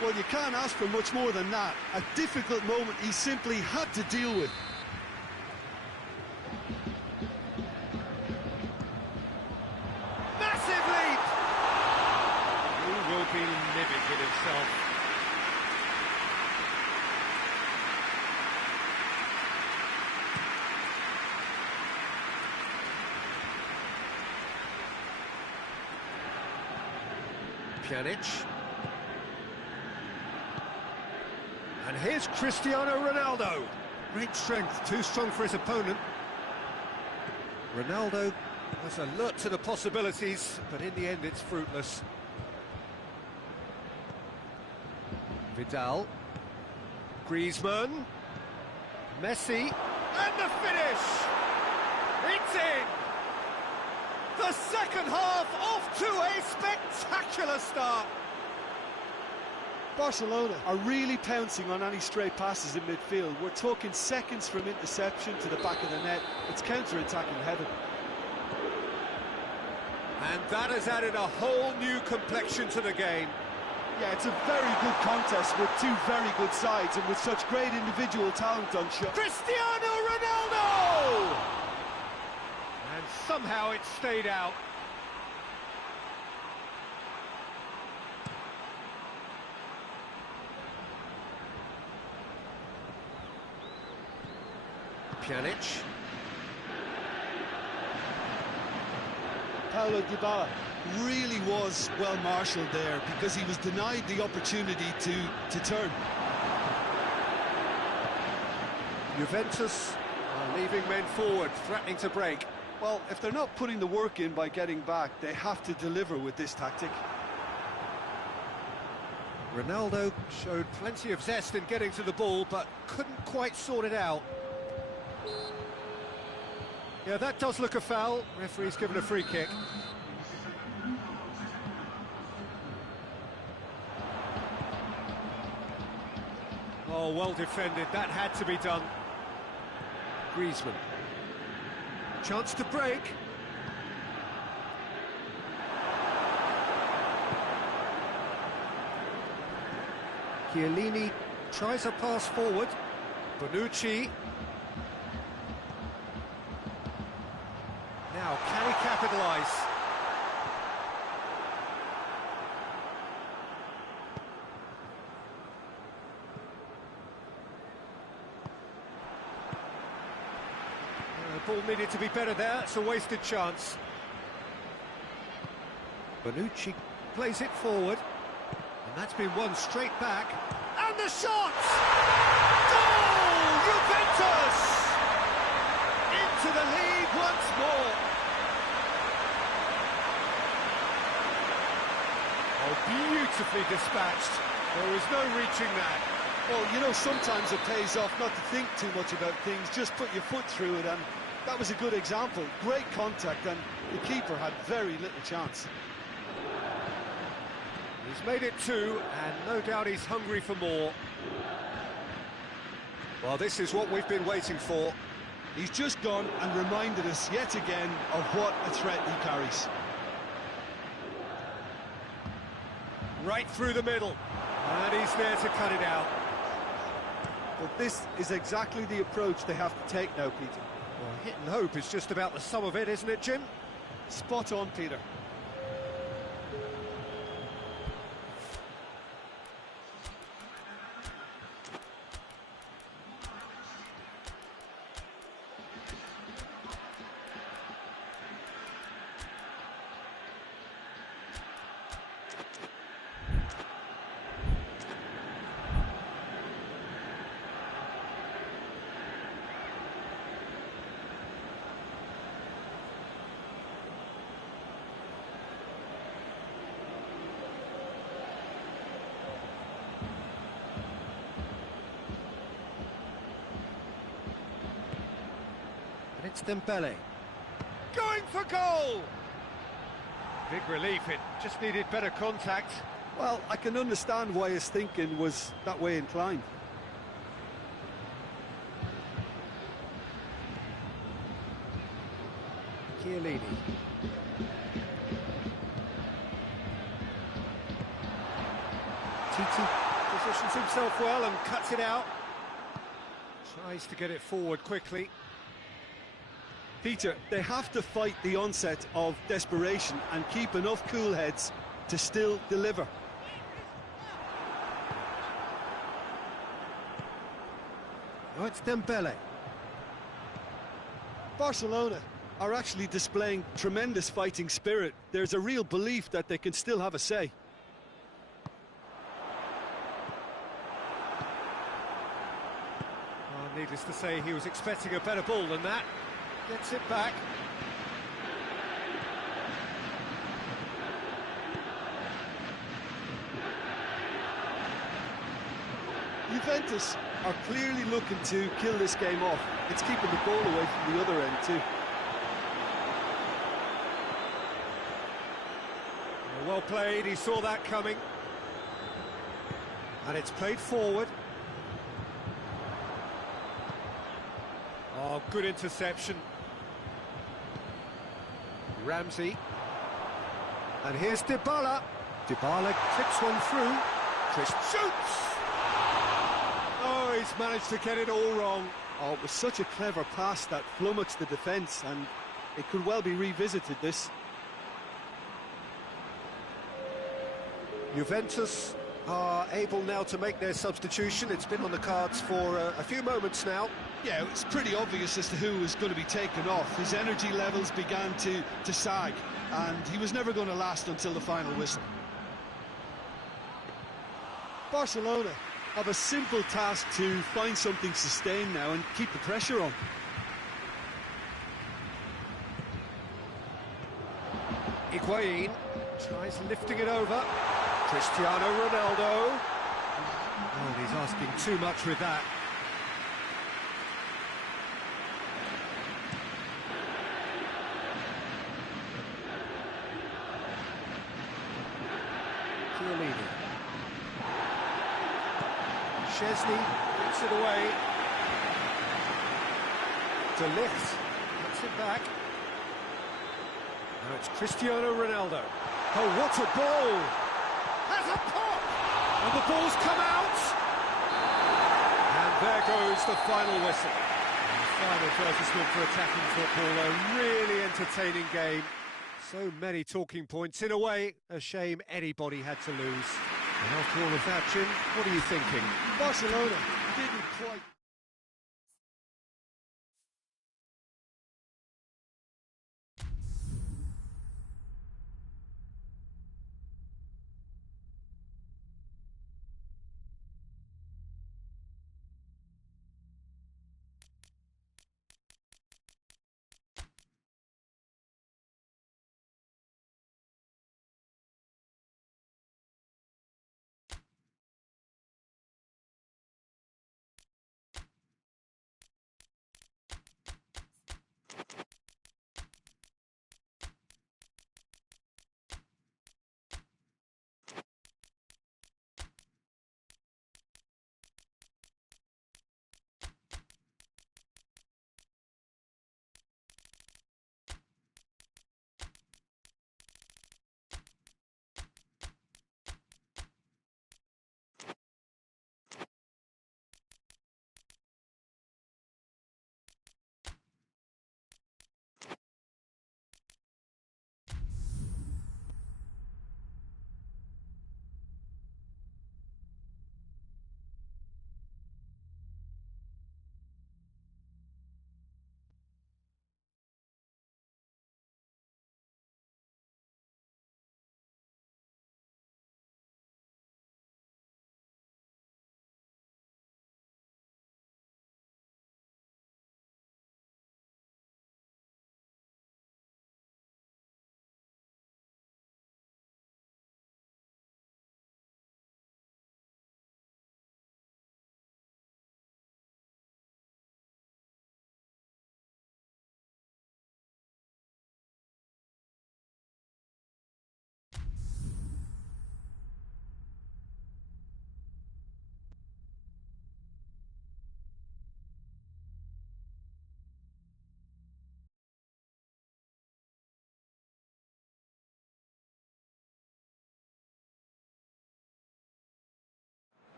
Well, you can't ask for much more than that. A difficult moment he simply had to deal with. Massive leap! He will be living with himself. Pjanic. And here's Cristiano Ronaldo. Great strength, too strong for his opponent. Ronaldo was alert to the possibilities, but in the end it's fruitless. Vidal. Griezmann. Messi. And the finish! It's in! The second half off to a spectacular start. Barcelona are really pouncing on any stray passes in midfield. We're talking seconds from interception to the back of the net. It's counter-attacking heaven. And that has added a whole new complexion to the game. Yeah, it's a very good contest with two very good sides and with such great individual talent on show. Cristiano Ronaldo! And somehow it stayed out. Pjanic. Paulo Dybala really was well marshalled there because he was denied the opportunity to turn. Juventus are leaving men forward, threatening to break. Well, if they're not putting the work in by getting back, they have to deliver with this tactic. Ronaldo showed plenty of zest in getting to the ball, but couldn't quite sort it out. Yeah, that does look a foul. Referee's given a free kick. Oh, well defended. That had to be done. Griezmann. Chance to break. Chiellini tries a pass forward. Bonucci. Now, can he capitalise? The ball needed to be better there. It's a wasted chance. Bonucci plays it forward. And that's been won straight back. And the shot! Goal! Juventus! Into the lead once more. Oh, beautifully dispatched. There was no reaching that. Well, you know, sometimes it pays off not to think too much about things, just put your foot through it, and that was a good example. Great contact, and the keeper had very little chance. He's made it two, and no doubt he's hungry for more. Well, this is what we've been waiting for. He's just gone and reminded us yet again of what a threat he carries. Right through the middle, and he's there to cut it out. But this is exactly the approach they have to take now, Peter. Well, hit and hope is just about the sum of it, isn't it, Jim? Spot on, Peter. It's Dembele. Going for goal! Big relief, it just needed better contact. Well, I can understand why his thinking was that way inclined. Chiellini. Titi positions himself well and cuts it out. Tries to get it forward quickly. Peter, they have to fight the onset of desperation and keep enough cool heads to still deliver. Oh, it's Dembele. Barcelona are actually displaying tremendous fighting spirit. There's a real belief that they can still have a say. Oh, needless to say, he was expecting a better ball than that. Gets it back. Juventus are clearly looking to kill this game off. It's keeping the ball away from the other end too. Well played, he saw that coming. And it's played forward. Oh, good interception. Ramsey. And here's Dybala. Dybala clips one through. Chris shoots! Oh, he's managed to get it all wrong. Oh, it was such a clever pass that flummoxed the defence, and it could well be revisited, this. Juventus are able now to make their substitution. It's been on the cards for a few moments now. Yeah, it's pretty obvious as to who was going to be taken off. His energy levels began to sag, and he was never going to last until the final whistle. Barcelona have a simple task to find something sustained now and keep the pressure on. Higuain tries lifting it over. Cristiano Ronaldo. Oh, he's asking too much with that. Chiellini. Chesney gets it away. De Ligt gets it back. Now it's Cristiano Ronaldo. Oh, what a ball! Has a pop! And the ball's come out! And there goes the final whistle. Final advertisement for attacking football, a really entertaining game. So many talking points. In a way, a shame anybody had to lose. And after all of that, Jim, what are you thinking? Barcelona didn't quite...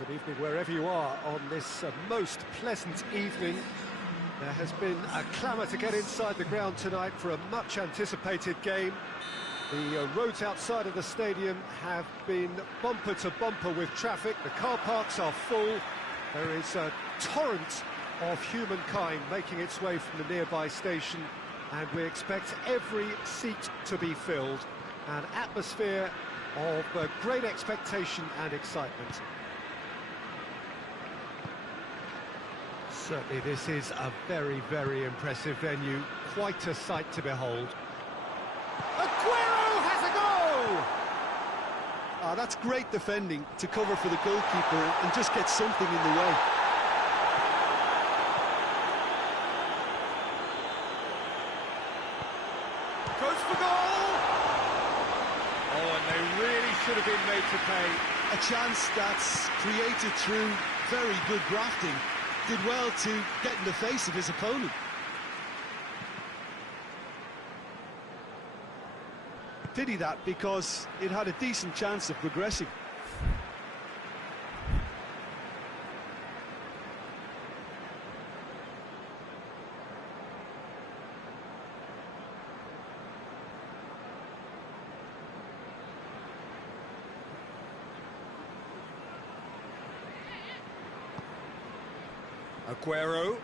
Good evening wherever you are on this most pleasant evening. There has been a clamour to get inside the ground tonight for a much anticipated game. The roads outside of the stadium have been bumper to bumper with traffic. The car parks are full. There is a torrent of humankind making its way from the nearby station, and we expect every seat to be filled. An atmosphere of great expectation and excitement. Certainly this is a very, very impressive venue. Quite a sight to behold. Aguero has a goal! That's great defending to cover for the goalkeeper and just get something in the way. Goes for goal! Oh, and they really should have been made to pay. A chance that's created through very good grafting. Did well to get in the face of his opponent. Pity that, because it had a decent chance of progressing. Aguero.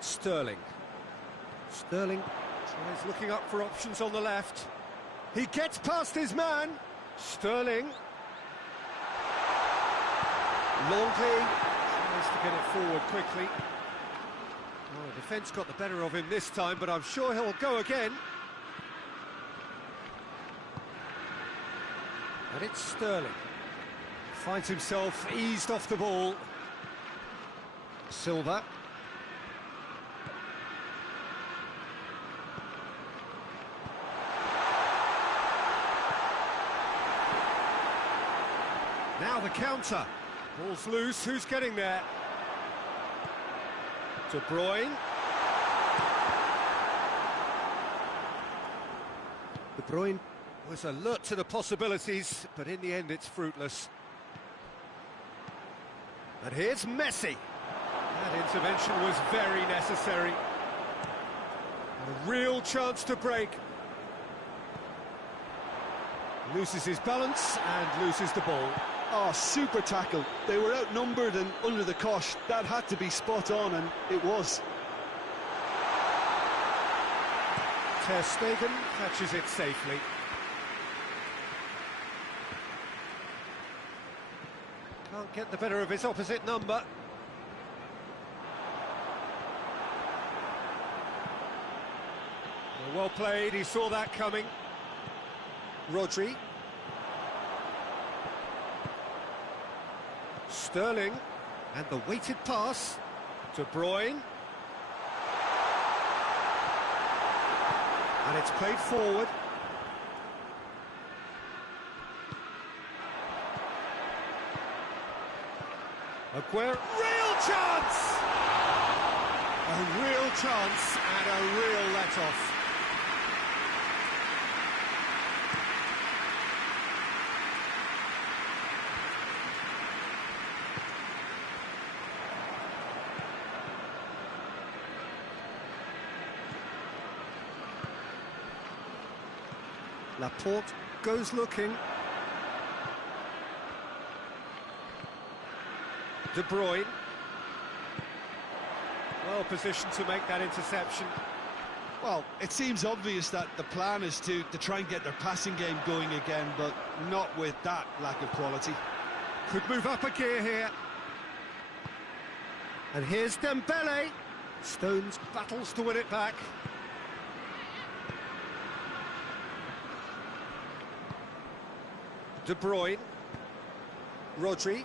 Sterling. Sterling tries looking up for options on the left. He gets past his man. Sterling. Longley tries to get it forward quickly. Oh, the defence got the better of him this time, but I'm sure he'll go again. And it's Sterling. Finds himself eased off the ball. Silva. Now the counter. Ball's loose. Who's getting there? De Bruyne. De Bruyne was alert to the possibilities, but in the end it's fruitless. And here's Messi. That intervention was very necessary. A real chance to break. Loses his balance and loses the ball. Oh, super tackle. They were outnumbered and under the cosh. That had to be spot on, and it was. Ter Stegen catches it safely. Can't get the better of his opposite number. Well played, he saw that coming. Rodri. Sterling, and the weighted pass. De Bruyne. And it's played forward. Aguero, real chance! A real chance and a real let-off. Laporte goes looking. De Bruyne. Well positioned to make that interception. Well, it seems obvious that the plan is to try and get their passing game going again, but not with that lack of quality. Could move up a gear here. And here's Dembele. Stones battles to win it back. De Bruyne. Rodri.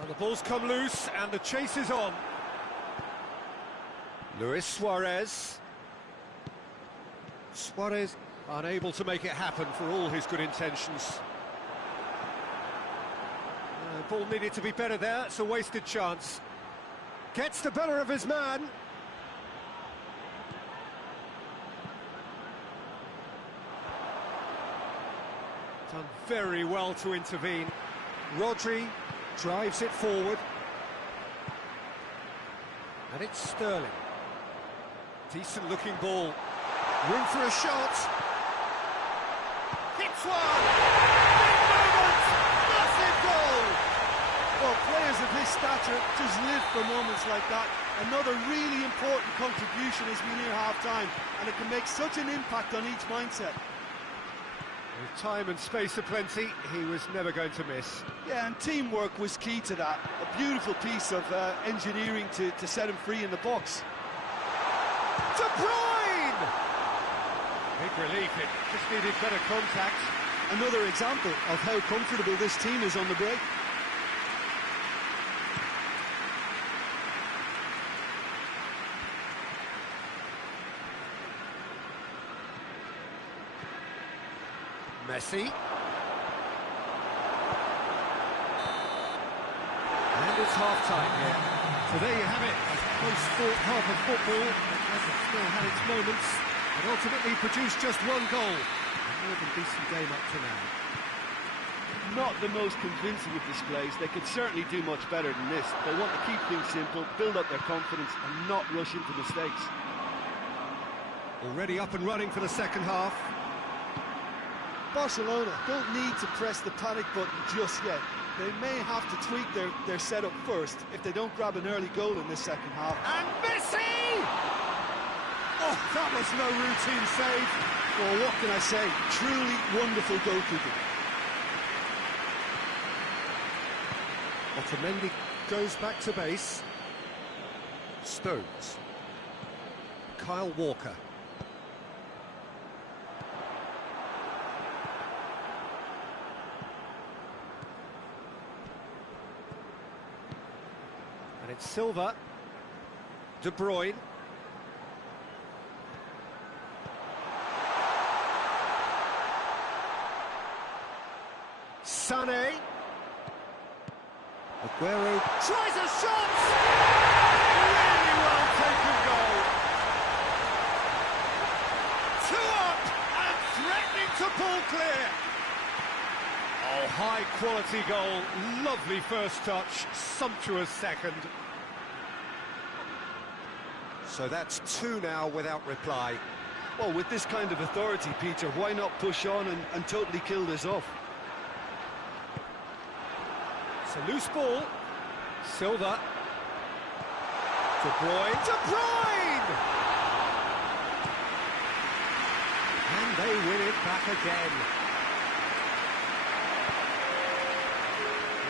Oh, the ball's come loose and the chase is on. Luis Suarez. Suarez unable to make it happen for all his good intentions. The ball needed to be better there, it's a wasted chance. Gets the better of his man. Done very well to intervene. Rodri drives it forward. And it's Sterling. Decent looking ball. Room for a shot. Hits one! Big moment! Massive goal! Well, players of his stature just live for moments like that. Another really important contribution as we near half-time, and it can make such an impact on each mindset. With time and space aplenty, he was never going to miss. Yeah, and teamwork was key to that. A beautiful piece of engineering to set him free in the box. De Bruyne! Big relief, it just needed better contact. Another example of how comfortable this team is on the break. Messi. And it's half-time here. So there you have it, a close-fought half of football. It hasn't still had its moments, and ultimately produced just one goal. A more than decent game up to now. Not the most convincing of displays. They could certainly do much better than this. They want to keep things simple, build up their confidence, and not rush into mistakes. Already up and running for the second half. Barcelona don't need to press the panic button just yet. They may have to tweak their setup first if they don't grab an early goal in this second half. And Messi! Oh, that was no routine save. Well, what can I say? Truly wonderful goalkeeping. Otamendi goes back to base. Stones. Kyle Walker. And it's Silva. De Bruyne. Sané. Aguero tries a shot! Really well taken goal. 2 up and threatening to pull clear. Oh, high quality goal. Lovely first touch, sumptuous second. So that's 2 now without reply. Well, with this kind of authority, Peter, why not push on and totally kill this off? It's a loose ball. Silva. De Bruyne. De Bruyne! And they win it back again.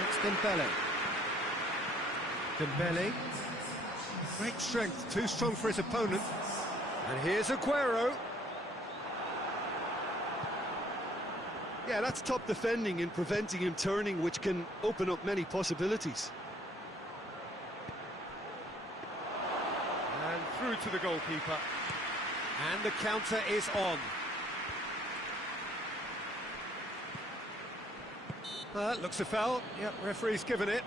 It's Dembele. Dembele. Great strength, too strong for his opponent. And here's Aguero. Yeah, that's top defending and preventing him turning, which can open up many possibilities. And through to the goalkeeper. And the counter is on. Looks a foul. Yep, referee's given it.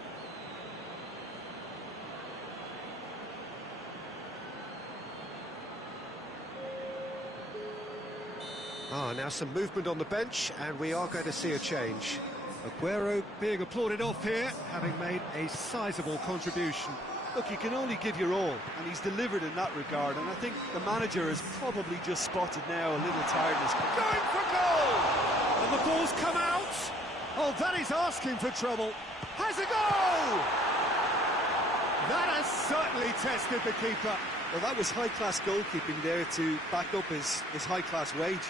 Now some movement on the bench, and we are going to see a change. Aguero being applauded off here, having made a sizable contribution. Look, you can only give your all, and he's delivered in that regard, and I think the manager has probably just spotted now a little tiredness. Going for goal! And the ball's come out! Oh, that is asking for trouble. Has a goal! That has certainly tested the keeper. Well, that was high-class goalkeeping there to back up his high-class wage.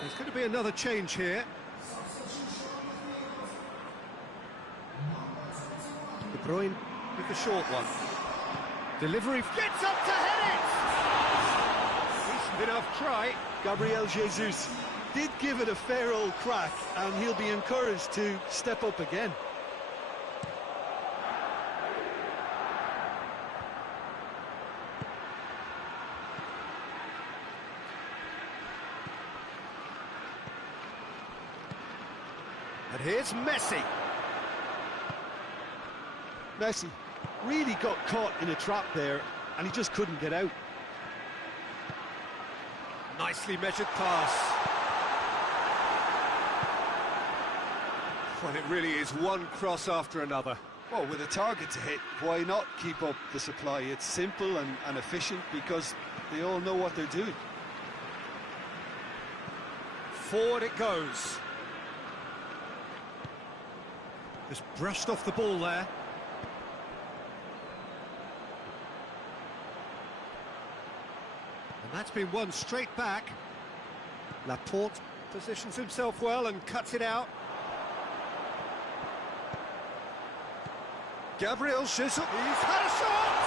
There's going to be another change here. De Bruyne with the short one. Delivery gets up to head it! Decent enough try. Gabriel Jesus did give it a fair old crack, and he'll be encouraged to step up again. And here's Messi. Messi really got caught in a trap there, and he just couldn't get out. Nicely measured pass. Well, it really is one cross after another. Well, with a target to hit, why not keep up the supply? It's simple and efficient because they all know what they're doing. Forward it goes. Just brushed off the ball there. And that's been won straight back. Laporte positions himself well and cuts it out. Gabriel Jesus. He's had a shot!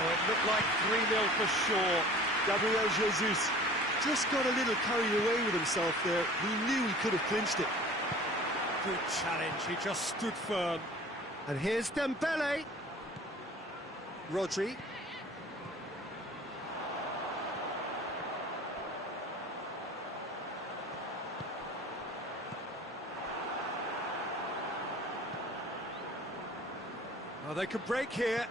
Oh, it looked like 3-0 for sure. Gabriel Jesus just got a little carried away with himself there. He knew he could have clinched it. Good challenge, he just stood firm. And here's Dembele. Rodri. Oh, they could break here.